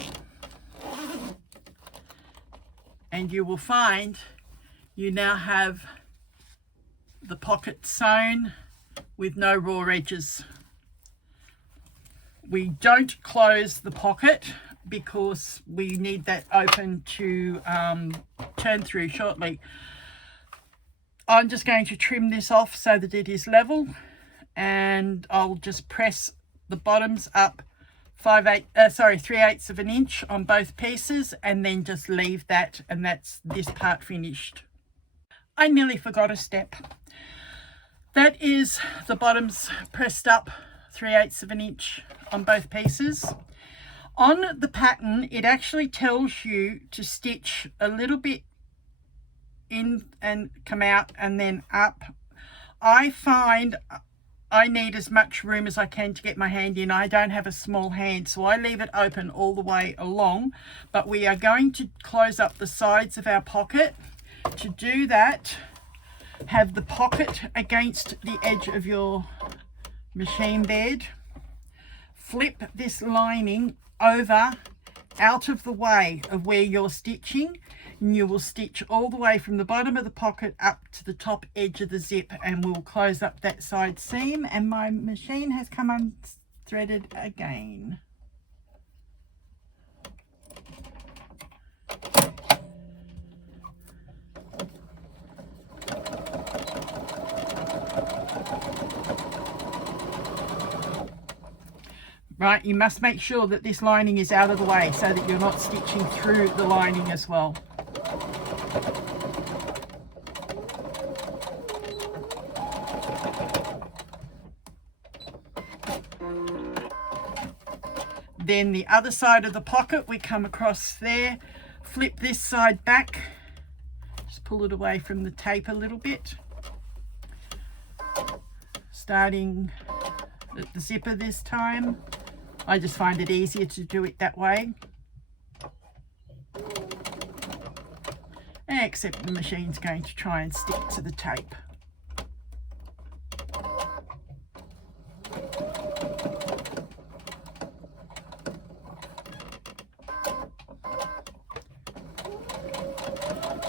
and you will find you now have the pocket sewn with no raw edges. We don't close the pocket because we need that open to turn through shortly. I'm just going to trim this off so that it is level, and I'll just press the bottoms up 3/8 of an inch on both pieces, and then just leave that, and that's this part finished. I nearly forgot a step. That is the bottoms pressed up 3/8 of an inch on both pieces. On the pattern, it actually tells you to stitch a little bit in and come out and then up. I find I need as much room as I can to get my hand in. I don't have a small hand, so I leave it open all the way along, but we are going to close up the sides of our pocket. To do that, have the pocket against the edge of your machine bed. Flip this lining over out of the way of where you're stitching, and you will stitch all the way from the bottom of the pocket up to the top edge of the zip, and we'll close up that side seam. And my machine has come unthreaded again. Right, you must make sure that this lining is out of the way so that you're not stitching through the lining as well. Then the other side of the pocket, we come across there, flip this side back, just pull it away from the tape a little bit, starting at the zipper this time. I just find it easier to do it that way. Except the machine's going to try and stick to the tape.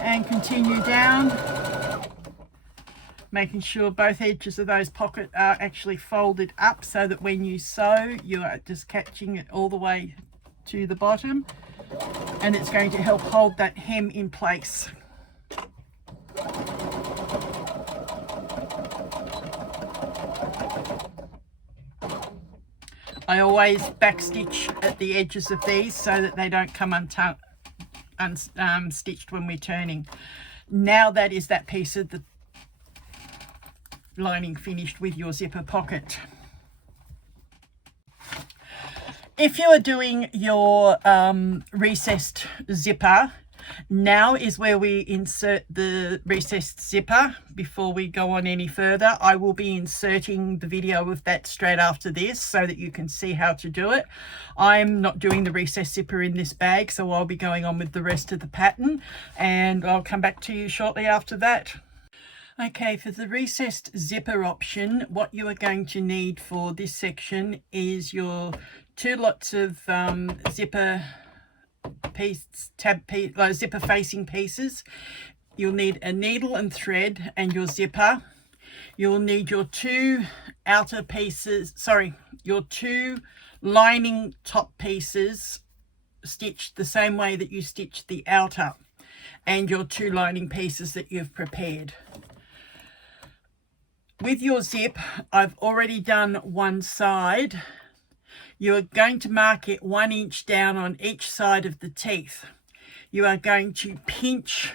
And continue down, making sure both edges of those pockets are actually folded up, so that when you sew, you are just catching it all the way to the bottom, and it's going to help hold that hem in place. I always backstitch at the edges of these so that they don't come unstitched when we're turning. Now that is that piece of the lining finished with your zipper pocket. If you are doing your recessed zipper, now is where we insert the recessed zipper. Before we go on any further, I will be inserting the video of that straight after this so that you can see how to do it. I'm not doing the recessed zipper in this bag, so I'll be going on with the rest of the pattern, and I'll come back to you shortly after that. Okay, for the recessed zipper option, what you are going to need for this section is your 2 lots of zipper zipper facing pieces. You'll need a needle and thread and your zipper. You'll need your 2 outer pieces, your 2 lining top pieces stitched the same way that you stitched the outer, and your 2 lining pieces that you've prepared. With your zip, I've already done one side. You're going to mark it 1 inch down on each side of the teeth. You are going to pinch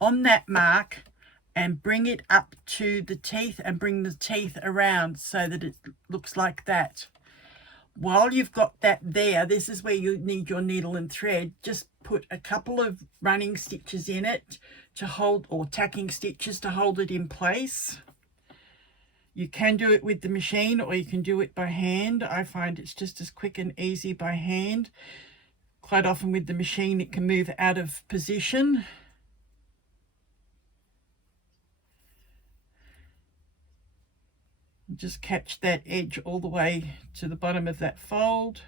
on that mark and bring it up to the teeth and bring the teeth around so that it looks like that. While you've got that there, this is where you need your needle and thread. Just put a couple of running stitches in it to hold, or tacking stitches to hold it in place. You can do it with the machine or you can do it by hand. I find it's just as quick and easy by hand. Quite often with the machine it can move out of position. Just catch that edge all the way to the bottom of that fold.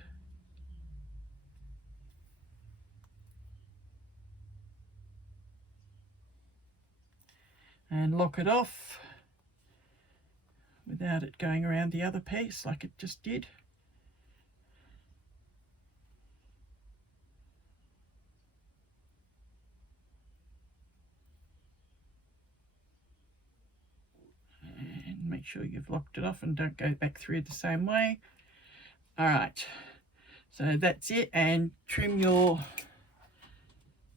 And lock it off without it going around the other piece like it just did. And make sure you've locked it off and don't go back through the same way. All right, so that's it, and trim your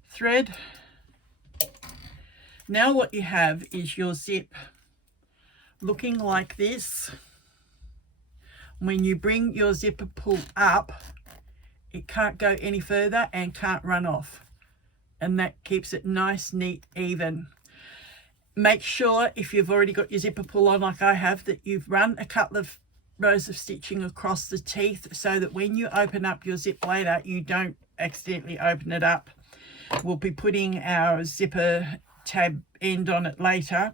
thread. Now what you have is your zip looking like this. When you bring your zipper pull up, it can't go any further and can't run off, and that keeps it nice, neat, even. Make sure, if you've already got your zipper pull on like I have, that you've run a couple of rows of stitching across the teeth so that when you open up your zip later, you don't accidentally open it up. We'll be putting our zipper tab end on it later.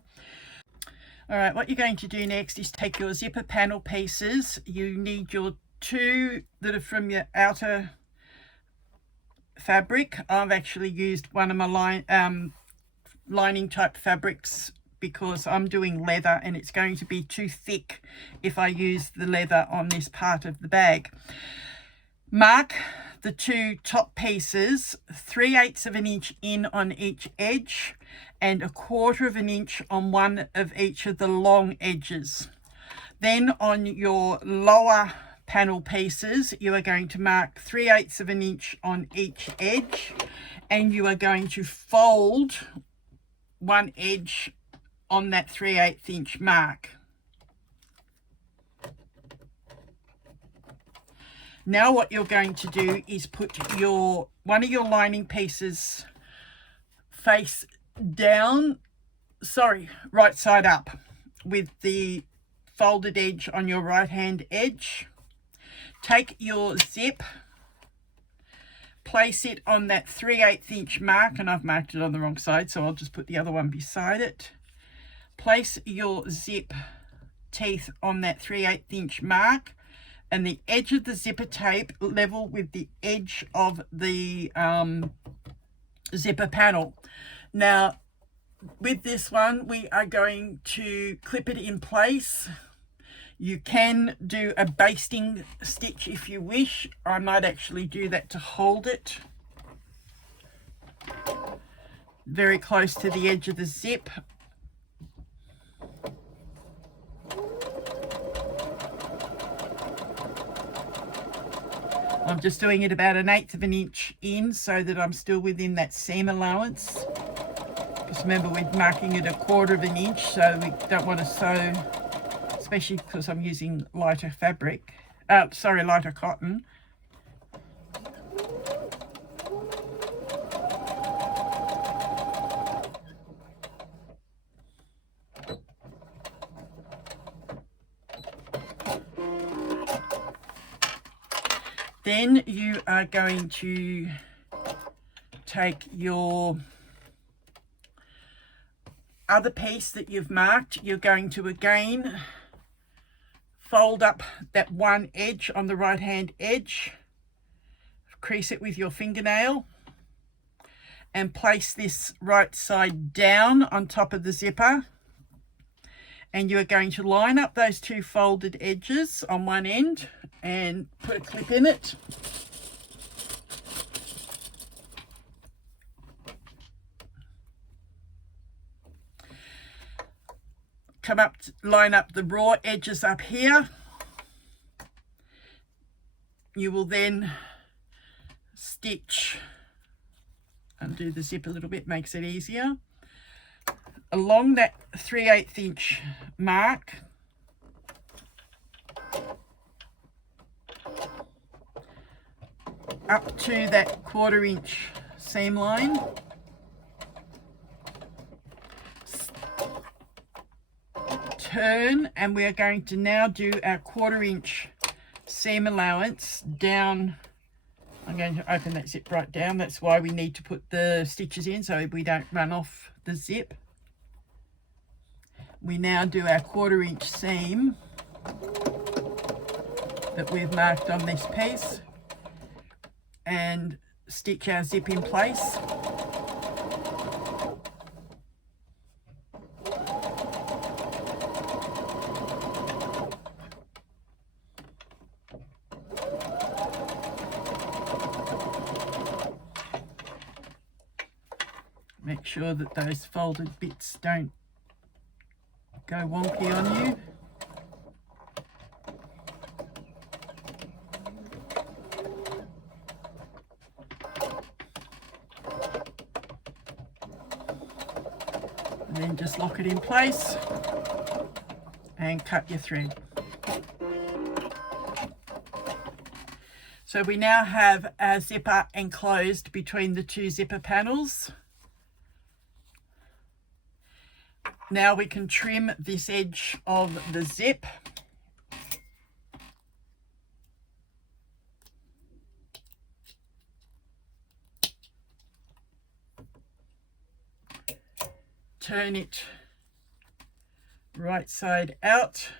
All right, what you're going to do next is take your zipper panel pieces. You need your 2 that are from your outer fabric. I've actually used one of my lining type fabrics because I'm doing leather and it's going to be too thick if I use the leather on this part of the bag. Mark the 2 top pieces 3/8 of an inch in on each edge and 1/4 of an inch on one of each of the long edges. Then on your lower panel pieces, you are going to mark 3/8 of an inch on each edge, and you are going to fold one edge on that 3/8 inch mark. Now what you're going to do is put one of your lining pieces face down, right side up, with the folded edge on your right hand edge. Take your zip, place it on that 3/8 inch mark, and I've marked it on the wrong side, so I'll just put the other one beside it. Place your zip teeth on that 3/8 inch mark, and the edge of the zipper tape level with the edge of the zipper panel. Now with this one, we are going to clip it in place. You can do a basting stitch if you wish. I might actually do that to hold it very close to the edge of the zip. I'm just doing it about 1/8 of an inch in so that I'm still within that seam allowance. Because remember, we're marking it 1/4 of an inch, so we don't want to sew, especially because I'm using lighter fabric, lighter cotton. Then you are going to take your other piece that you've marked, you're going to again fold up that one edge on the right hand edge, crease it with your fingernail, and place this right side down on top of the zipper. And you are going to line up those two folded edges on one end and put a clip in it. Come up, line up the raw edges up here. You will then stitch, undo the zip a little bit, makes it easier, along that 3/8 inch mark. Up to that 1/4 inch seam line. Turn, and we are going to now do our 1/4 inch seam allowance down. I'm going to open that zip right down. That's why we need to put the stitches in, so we don't run off the zip. We now do our 1/4 inch seam that we've marked on this piece and stitch our zip in place. Make sure that those folded bits don't go wonky on you. And then just lock it in place and cut your thread. So we now have our zipper enclosed between the two zipper panels. Now we can trim this edge of the zip. Turn it right side out.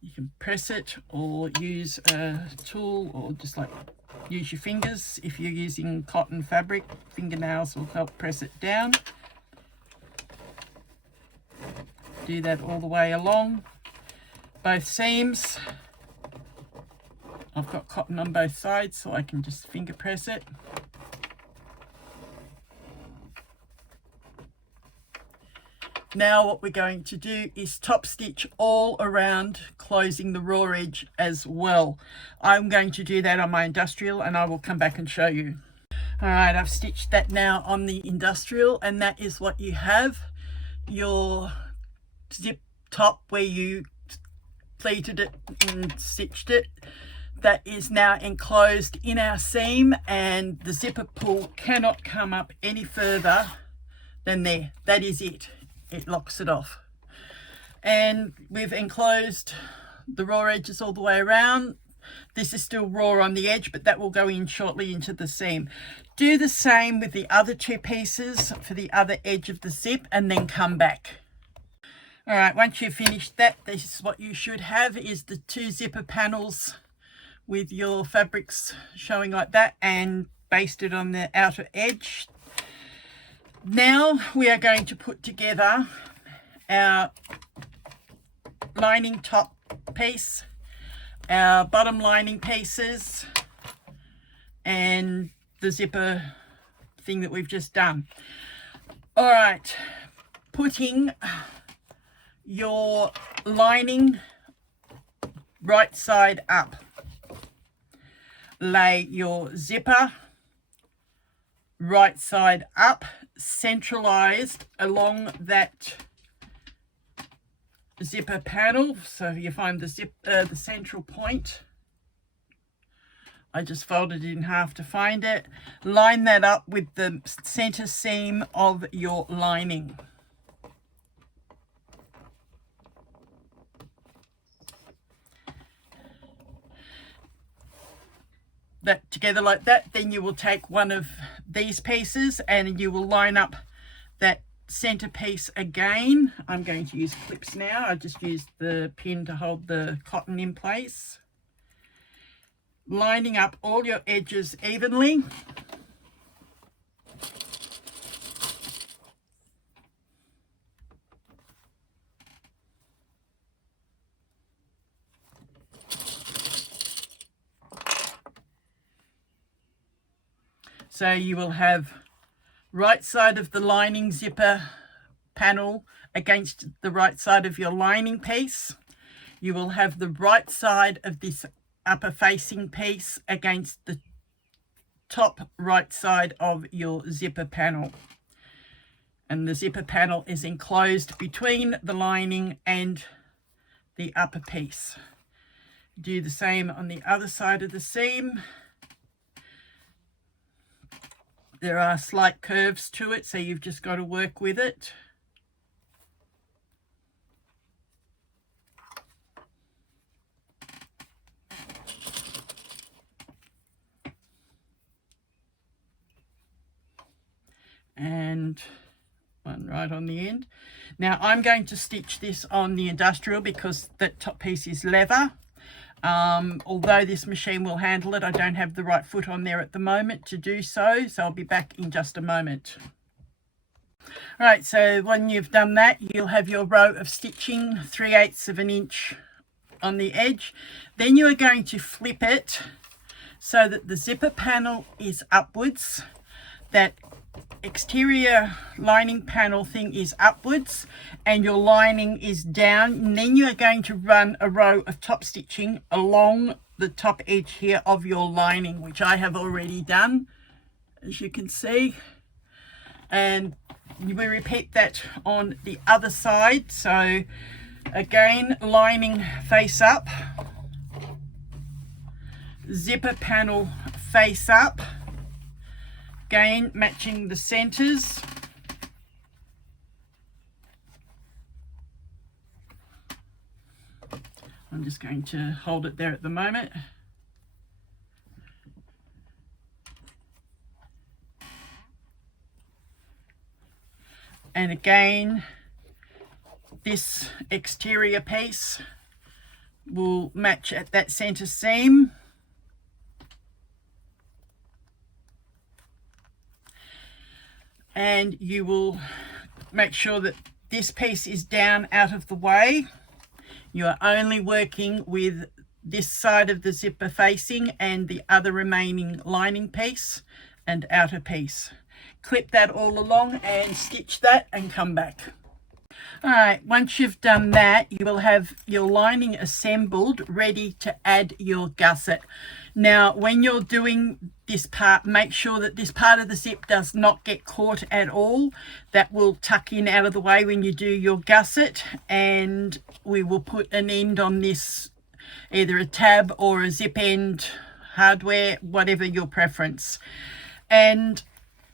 You can press it or use a tool, or just like use your fingers. If you're using cotton fabric, fingernails will help press it down. Do that all the way along both seams. I've got cotton on both sides, so I can just finger press it. Now what we're going to do is top stitch all around, closing the raw edge as well. I'm going to do that on my industrial, and I will come back and show you. All right, I've stitched that now on the industrial, and that is what you have. Your zip top where you pleated it and stitched it, that is now enclosed in our seam, and the zipper pull cannot come up any further than there. That is it. It locks it off. And we've enclosed the raw edges all the way around. This is still raw on the edge, but that will go in shortly into the seam. Do the same with the other two pieces for the other edge of the zip, and then come back. All right, once you've finished that, this is what you should have, is the two zipper panels with your fabrics showing like that, and basted on the outer edge. Now we are going to put together our lining top piece, our bottom lining pieces, and the zipper thing that we've just done. All right, putting your lining right side up. Lay your zipper right side up, centralized along that zipper panel. So you find the central point. I just folded it in half to find it. Line that up with the center seam of your lining. that together like that, then you will take one of these pieces and you will line up that center piece again. I'm going to use clips now. I just used the pin to hold the cotton in place. Lining up all your edges evenly. So you will have right side of the lining zipper panel against the right side of your lining piece. You will have the right side of this upper facing piece against the top right side of your zipper panel. And the zipper panel is enclosed between the lining and the upper piece. Do the same on the other side of the seam. There are slight curves to it, so you've just got to work with it. And one right on the end. Now I'm going to stitch this on the industrial because that top piece is leather. Although this machine will handle it, I don't have the right foot on there at the moment to do so, so I'll be back in just a moment. All right, so when you've done that, you'll have your row of stitching 3/8 of an inch on the edge. Then you are going to flip it so that the zipper panel is upwards, that exterior lining panel thing is upwards, and your lining is down. And then you are going to run a row of top stitching along the top edge here of your lining, which I have already done, as you can see. And we repeat that on the other side. So again, lining face up, zipper panel face up, again matching the centers. I'm just going to hold it there at the moment. And again, this exterior piece will match at that center seam. And you will make sure that this piece is down out of the way. You are only working with this side of the zipper facing and the other remaining lining piece and outer piece. Clip that all along and stitch that and come back. All right, once you've done that, you will have your lining assembled, ready to add your gusset. Now, when you're doing this part, make sure that this part of the zip does not get caught at all. That will tuck in out of the way when you do your gusset, and we will put an end on this, either a tab or a zip end hardware, whatever your preference. And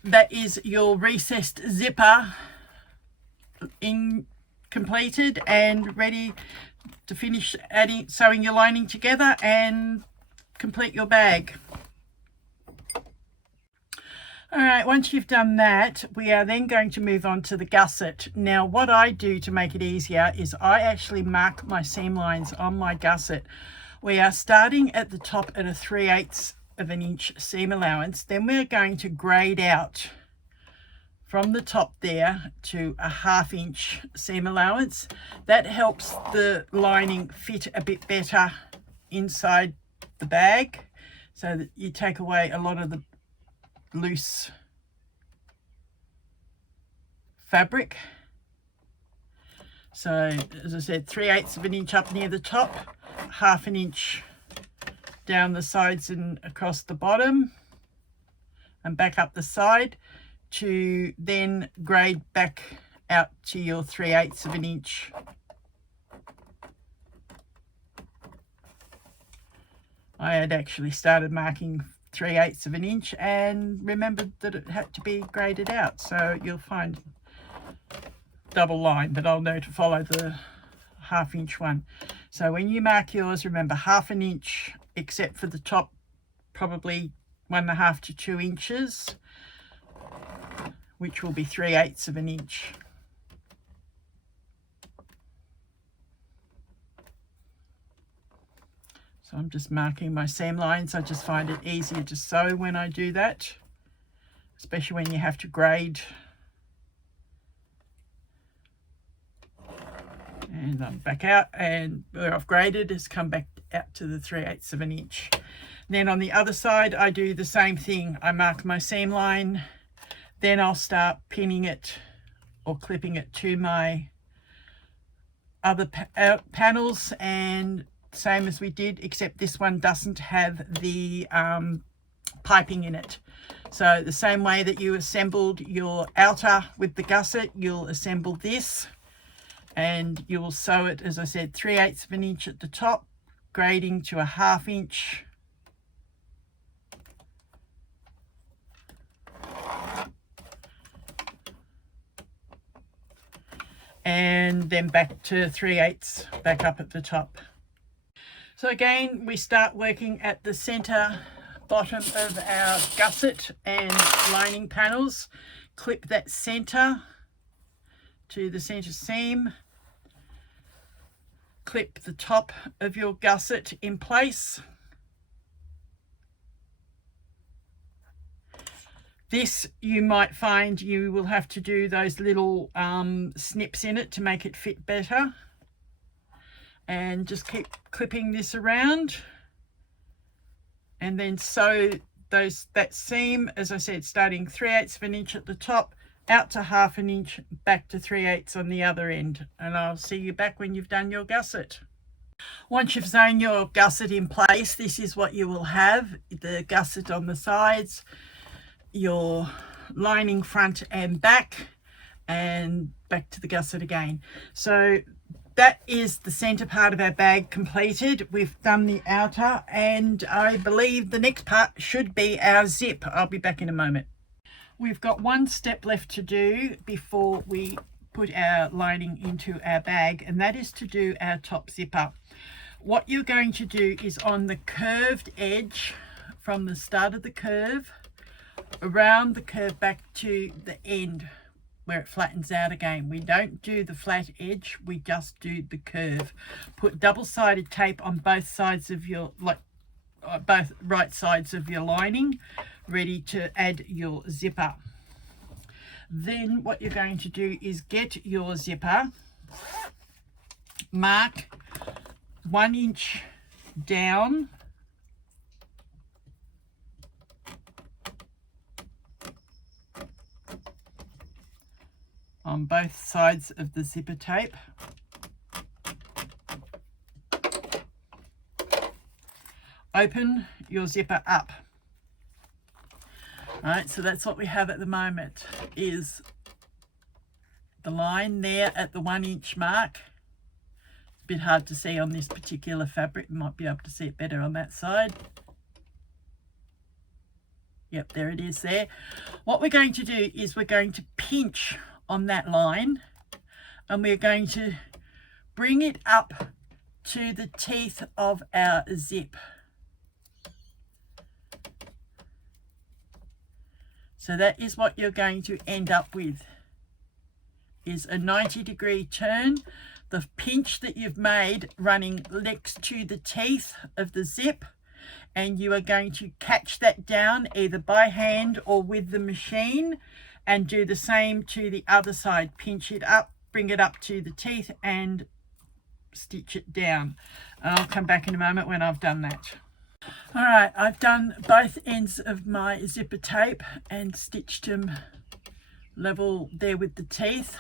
that is your recessed zipper completed and ready to finish sewing your lining together and complete your bag. All right, once you've done that, we are then going to move on to the gusset. Now, what I do to make it easier is I actually mark my seam lines on my gusset. We are starting at the top at a 3/8 of an inch seam allowance. Then we're going to grade out from the top there to a 1/2 inch seam allowance. That helps the lining fit a bit better inside the bag, so that you take away a lot of the loose fabric. So as I said, 3/8 of an inch up near the top, 1/2 an inch down the sides and across the bottom and back up the side, to then grade back out to your 3/8 of an inch. I had actually started marking 3/8 of an inch and remembered that it had to be graded out, so you'll find double line, but I'll know to follow the 1/2 inch one. So when you mark yours, remember 1/2 an inch except for the top probably 1.5 to 2 inches, which will be 3/8 of an inch. So I'm just marking my seam lines. I just find it easier to sew when I do that, especially when you have to grade. And I'm back out, and where I've graded has come back out to the 3/8 of an inch. Then on the other side, I do the same thing. I mark my seam line, then I'll start pinning it or clipping it to my other panels, and same as we did, except this one doesn't have the piping in it. So the same way that you assembled your outer with the gusset, you'll assemble this, and you will sew it, as I said, 3/8 of an inch at the top, grading to a 1/2 inch. And then back to 3/8 back up at the top. So again, we start working at the center bottom of our gusset and lining panels. Clip that center to the center seam. Clip the top of your gusset in place. This, you might find you will have to do those little snips in it to make it fit better. And just keep clipping this around, and then sew that seam, as I said, starting 3/8 of an inch at the top, out to 1/2 an inch, back to 3/8 on the other end. And I'll see you back when you've done your gusset. Once you've sewn your gusset in place, this is what you will have: the gusset on the sides, your lining front and back, and back to the gusset again. So that is the center part of our bag completed. We've done the outer, and I believe the next part should be our zip. I'll be back in a moment. We've got one step left to do before we put our lining into our bag, and that is to do our top zipper. What you're going to do is on the curved edge, from the start of the curve, around the curve back to the end, where it flattens out again. We don't do the flat edge, we just do the curve. Put double-sided tape on both sides of your, both right sides of your lining, ready to add your zipper. Then what you're going to do is get your zipper, mark 1 inch down, on both sides of the zipper tape. Open your zipper up. All right, so that's what we have at the moment, is the line there at the 1 inch mark. It's a bit hard to see on this particular fabric. You might be able to see it better on that side. Yep, there it is there. What we're going to do is we're going to pinch on that line, and we're going to bring it up to the teeth of our zip. So that is what you're going to end up with, is a 90-degree turn. The pinch that you've made running next to the teeth of the zip, and you are going to catch that down either by hand or with the machine, and do the same to the other side. Pinch it up, bring it up to the teeth, and stitch it down. And I'll come back in a moment when I've done that. All right, I've done both ends of my zipper tape and stitched them level there with the teeth.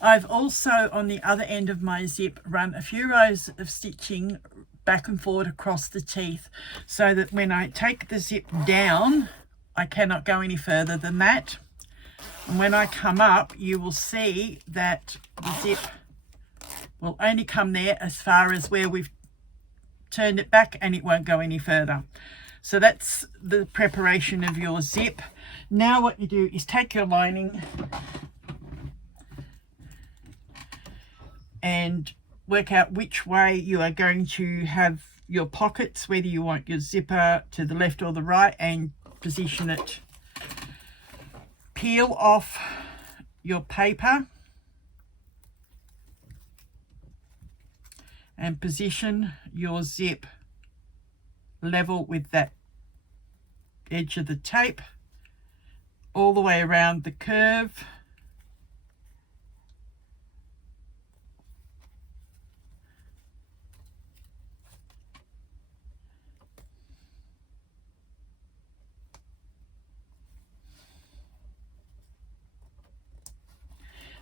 I've also, on the other end of my zip, run a few rows of stitching back and forward across the teeth, so that when I take the zip down, I cannot go any further than that. And when I come up, you will see that the zip will only come there as far as where we've turned it back, and it won't go any further. So that's the preparation of your zip. Now what you do is take your lining and work out which way you are going to have your pockets, whether you want your zipper to the left or the right, and position it. Peel off your paper and position your zip level with that edge of the tape all the way around the curve.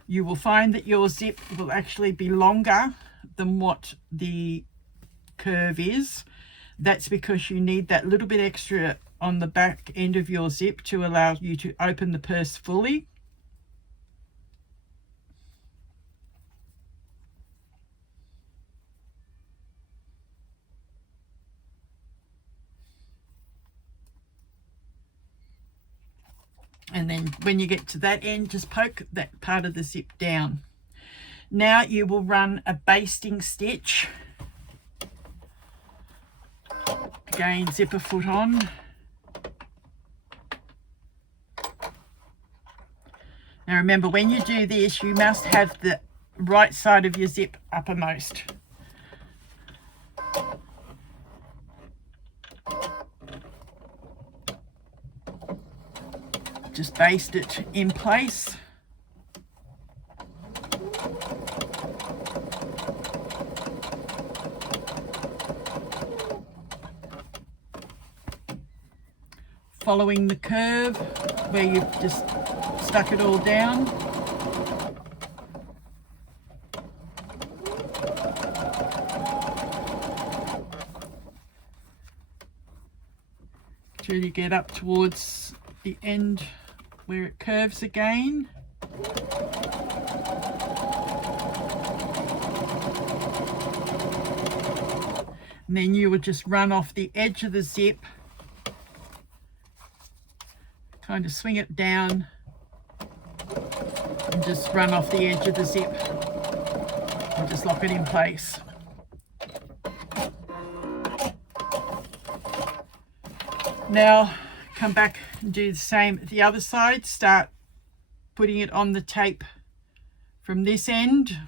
You will find that your zip will actually be longer than what the curve is. That's because you need that little bit extra on the back end of your zip to allow you to open the purse fully. And then when you get to that end, just poke that part of the zip down. Now you will run a basting stitch. Again, zipper foot on. Now remember, when you do this, you must have the right side of your zip uppermost. Just baste it in place. Following the curve where you've just stuck it all down. Till you get up towards the end where it curves again. And then you would just run off the edge of the zip, kind of swing it down and just run off the edge of the zip and just lock it in place. Now come back and do the same at the other side. Start putting it on the tape from this end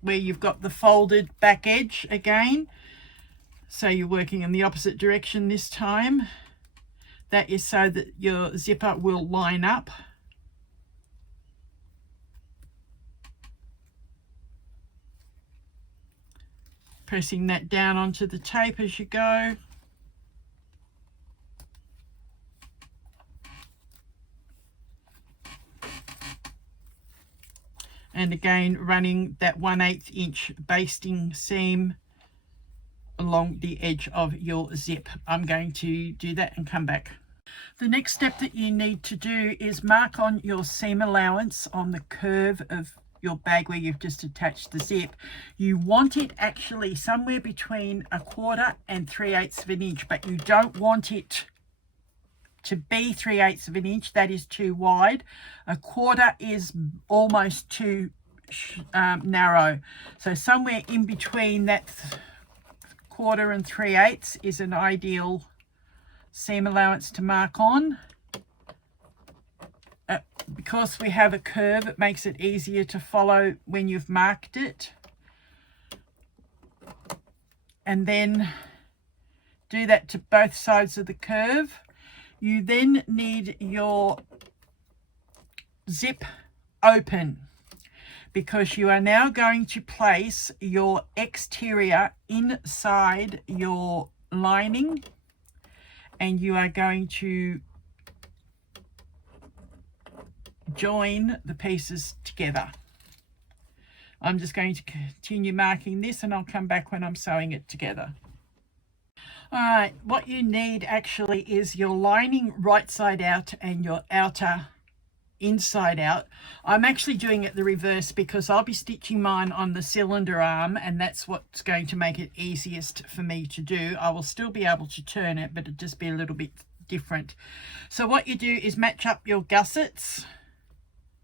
where you've got the folded back edge again. So you're working in the opposite direction this time. That is so that your zipper will line up. Pressing that down onto the tape as you go. And again, running that 1/8 inch basting seam along the edge of your zip. I'm going to do that and come back. The next step that you need to do is mark on your seam allowance on the curve of your bag where you've just attached the zip. You want it actually somewhere between 1/4 and 3/8 of an inch, but you don't want it to be 3/8 of an inch. That is too wide. 1/4 is almost too narrow. So somewhere in between that 1/4 and 3/8 is an ideal seam allowance to mark on. Because we have a curve, it makes it easier to follow when you've marked it. And then do that to both sides of the curve. You then need your zip open, because you are now going to place your exterior inside your lining, and you are going to join the pieces together. I'm just going to continue marking this and I'll come back when I'm sewing it together. All right, what you need actually is your lining right side out and your outer inside out. I'm actually doing it the reverse because I'll be stitching mine on the cylinder arm, and that's what's going to make it easiest for me to do. I will still be able to turn it, but it'll just be a little bit different. So what you do is match up your gussets,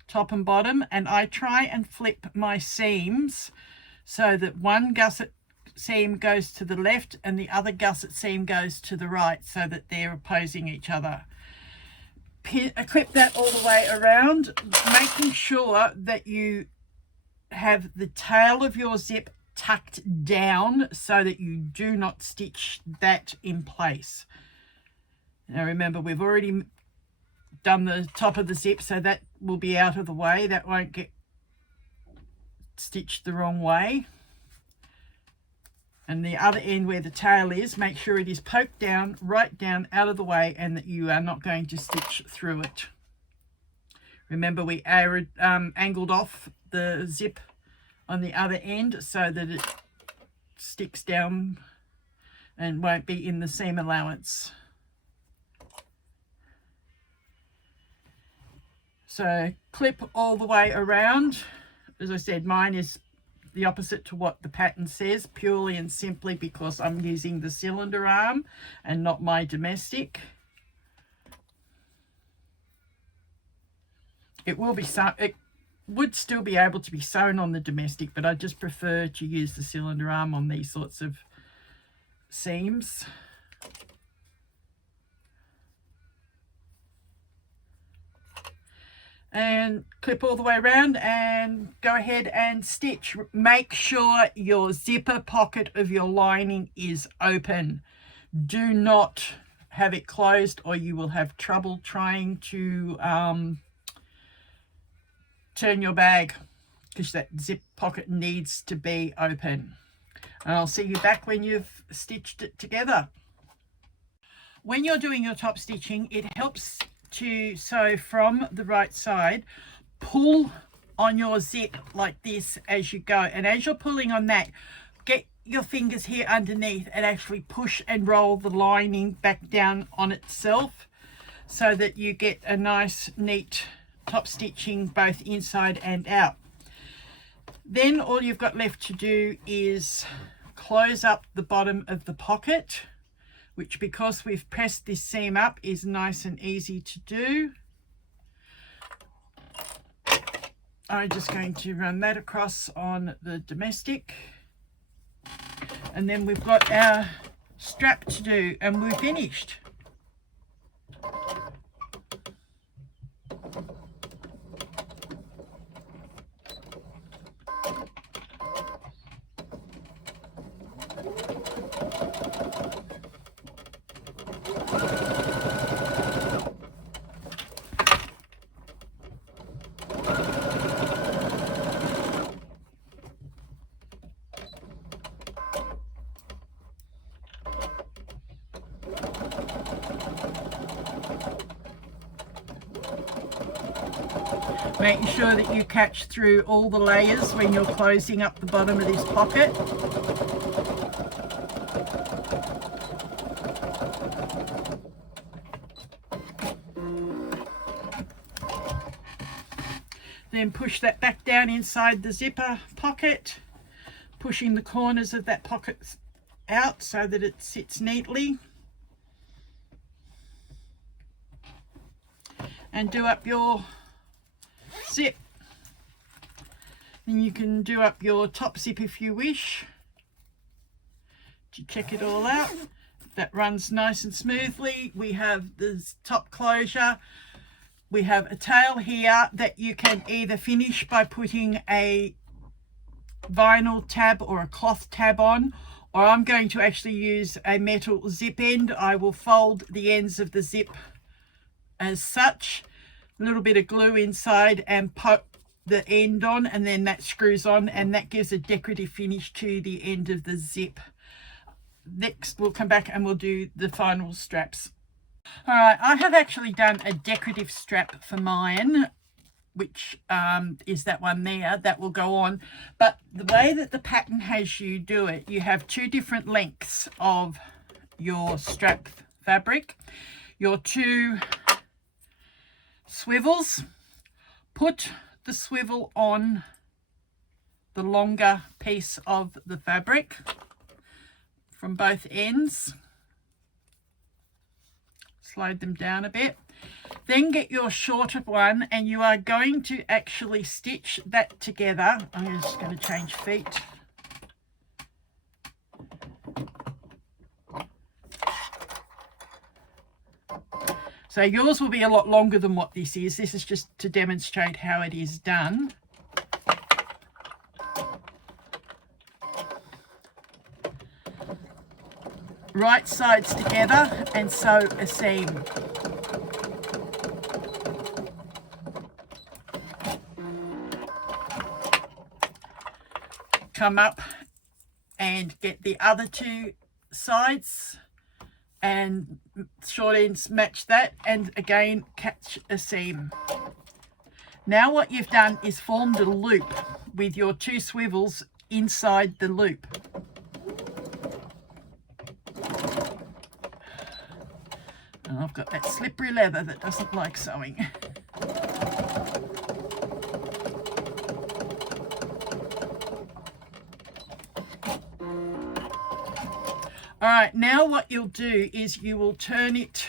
top and bottom, and I try and flip my seams so that one gusset seam goes to the left and the other gusset seam goes to the right, so that they're opposing each other. Clip that all the way around, making sure that you have the tail of your zip tucked down so that you do not stitch that in place. Now remember, we've already done the top of the zip, so that will be out of the way. That won't get stitched the wrong way. And the other end where the tail is, make sure it is poked down, right down, out of the way, and that you are not going to stitch through it. Remember, we angled off the zip on the other end so that it sticks down and won't be in the seam allowance. So clip all the way around. As I said, mine is the opposite to what the pattern says, purely and simply because I'm using the cylinder arm and not my domestic. It would still be able to be sewn on the domestic, but I just prefer to use the cylinder arm on these sorts of seams. And clip all the way around and go ahead and stitch. Make sure your zipper pocket of your lining is open. Do not have it closed, or you will have trouble trying to turn your bag, because that zip pocket needs to be open. And I'll see you back when you've stitched it together. When you're doing your top stitching, it helps to sew from the right side. Pull on your zip like this as you go, and as you're pulling on that, get your fingers here underneath and actually push and roll the lining back down on itself, so that you get a nice neat top stitching both inside and out. Then all you've got left to do is close up the bottom of the pocket, which, because we've pressed this seam up, is nice and easy to do. I'm just going to run that across on the domestic, and then we've got our strap to do, and we're finished. Making sure that you catch through all the layers when you're closing up the bottom of this pocket. Then push that back down inside the zipper pocket, pushing the corners of that pocket out so that it sits neatly. And do up your zip. Then you can do up your top zip if you wish, to check it all out. That runs nice and smoothly. We have the top closure. We have a tail here that you can either finish by putting a vinyl tab or a cloth tab on, or I'm going to actually use a metal zip end. I will fold the ends of the zip as such, a little bit of glue inside and poke the end on, and then that screws on, and that gives a decorative finish to the end of the zip. Next we'll come back and we'll do the final straps. All right, I have actually done a decorative strap for mine, which is that one there that will go on. But the way that the pattern has you do it, you have two different lengths of your strap fabric. Your two swivels, put the swivel on the longer piece of the fabric from both ends. Slide them down a bit. Then get your shorter one, and you are going to actually stitch that together. I'm just going to change feet. So yours will be a lot longer than what this is. This is just to demonstrate how it is done. Right sides together and sew a seam. Come up and get the other two sides and short ends match that, and again catch a seam. Now what you've done is formed a loop with your two swivels inside the loop. And I've got that slippery leather that doesn't like sewing. All right, now what you'll do is you will turn it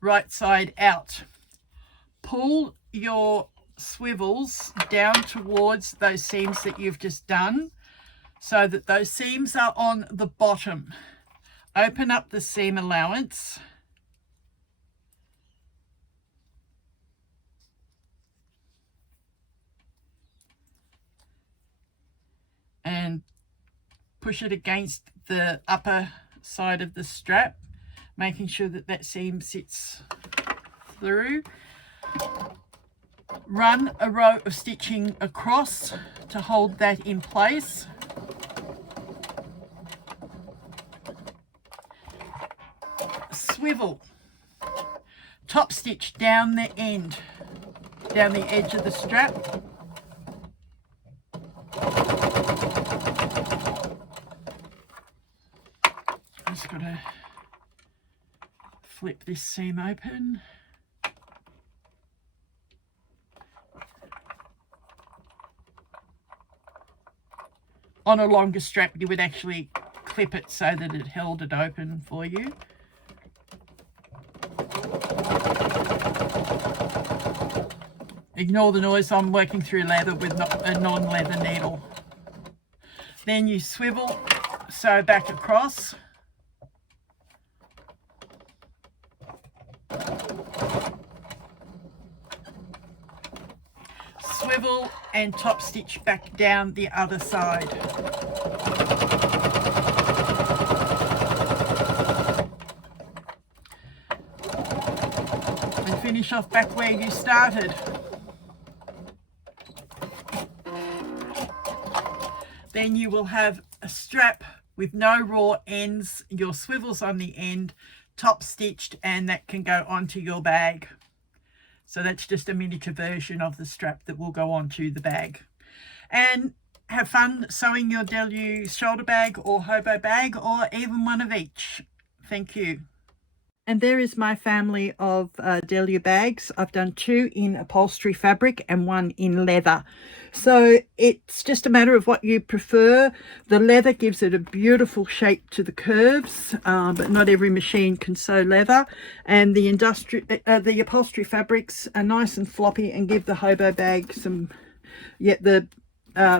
right side out. Pull your swivels down towards those seams that you've just done so that those seams are on the bottom. Open up the seam allowance. And push it against the upper side of the strap, making sure that that seam sits through. Run a row of stitching across to hold that in place. Swivel, top stitch down the end, down the edge of the strap. Just got to flip this seam open. On a longer strap you would actually clip it so that it held it open for you. Ignore the noise, I'm working through leather with a non-leather needle. Then you swivel, sew back across. Swivel and top stitch back down the other side. And finish off back where you started. Then you will have a strap with no raw ends, your swivels on the end, top stitched, and that can go onto your bag. So that's just a miniature version of the strap that will go onto the bag. And have fun sewing your Delu shoulder bag or hobo bag, or even one of each. Thank you. And there is my family of Delu bags. I've done 2 in upholstery fabric and 1 in leather. So it's just a matter of what you prefer. The leather gives it a beautiful shape to the curves, but not every machine can sew leather. And the upholstery fabrics are nice and floppy and give the hobo bag some, yet the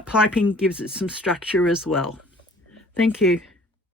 piping gives it some structure as well. Thank you.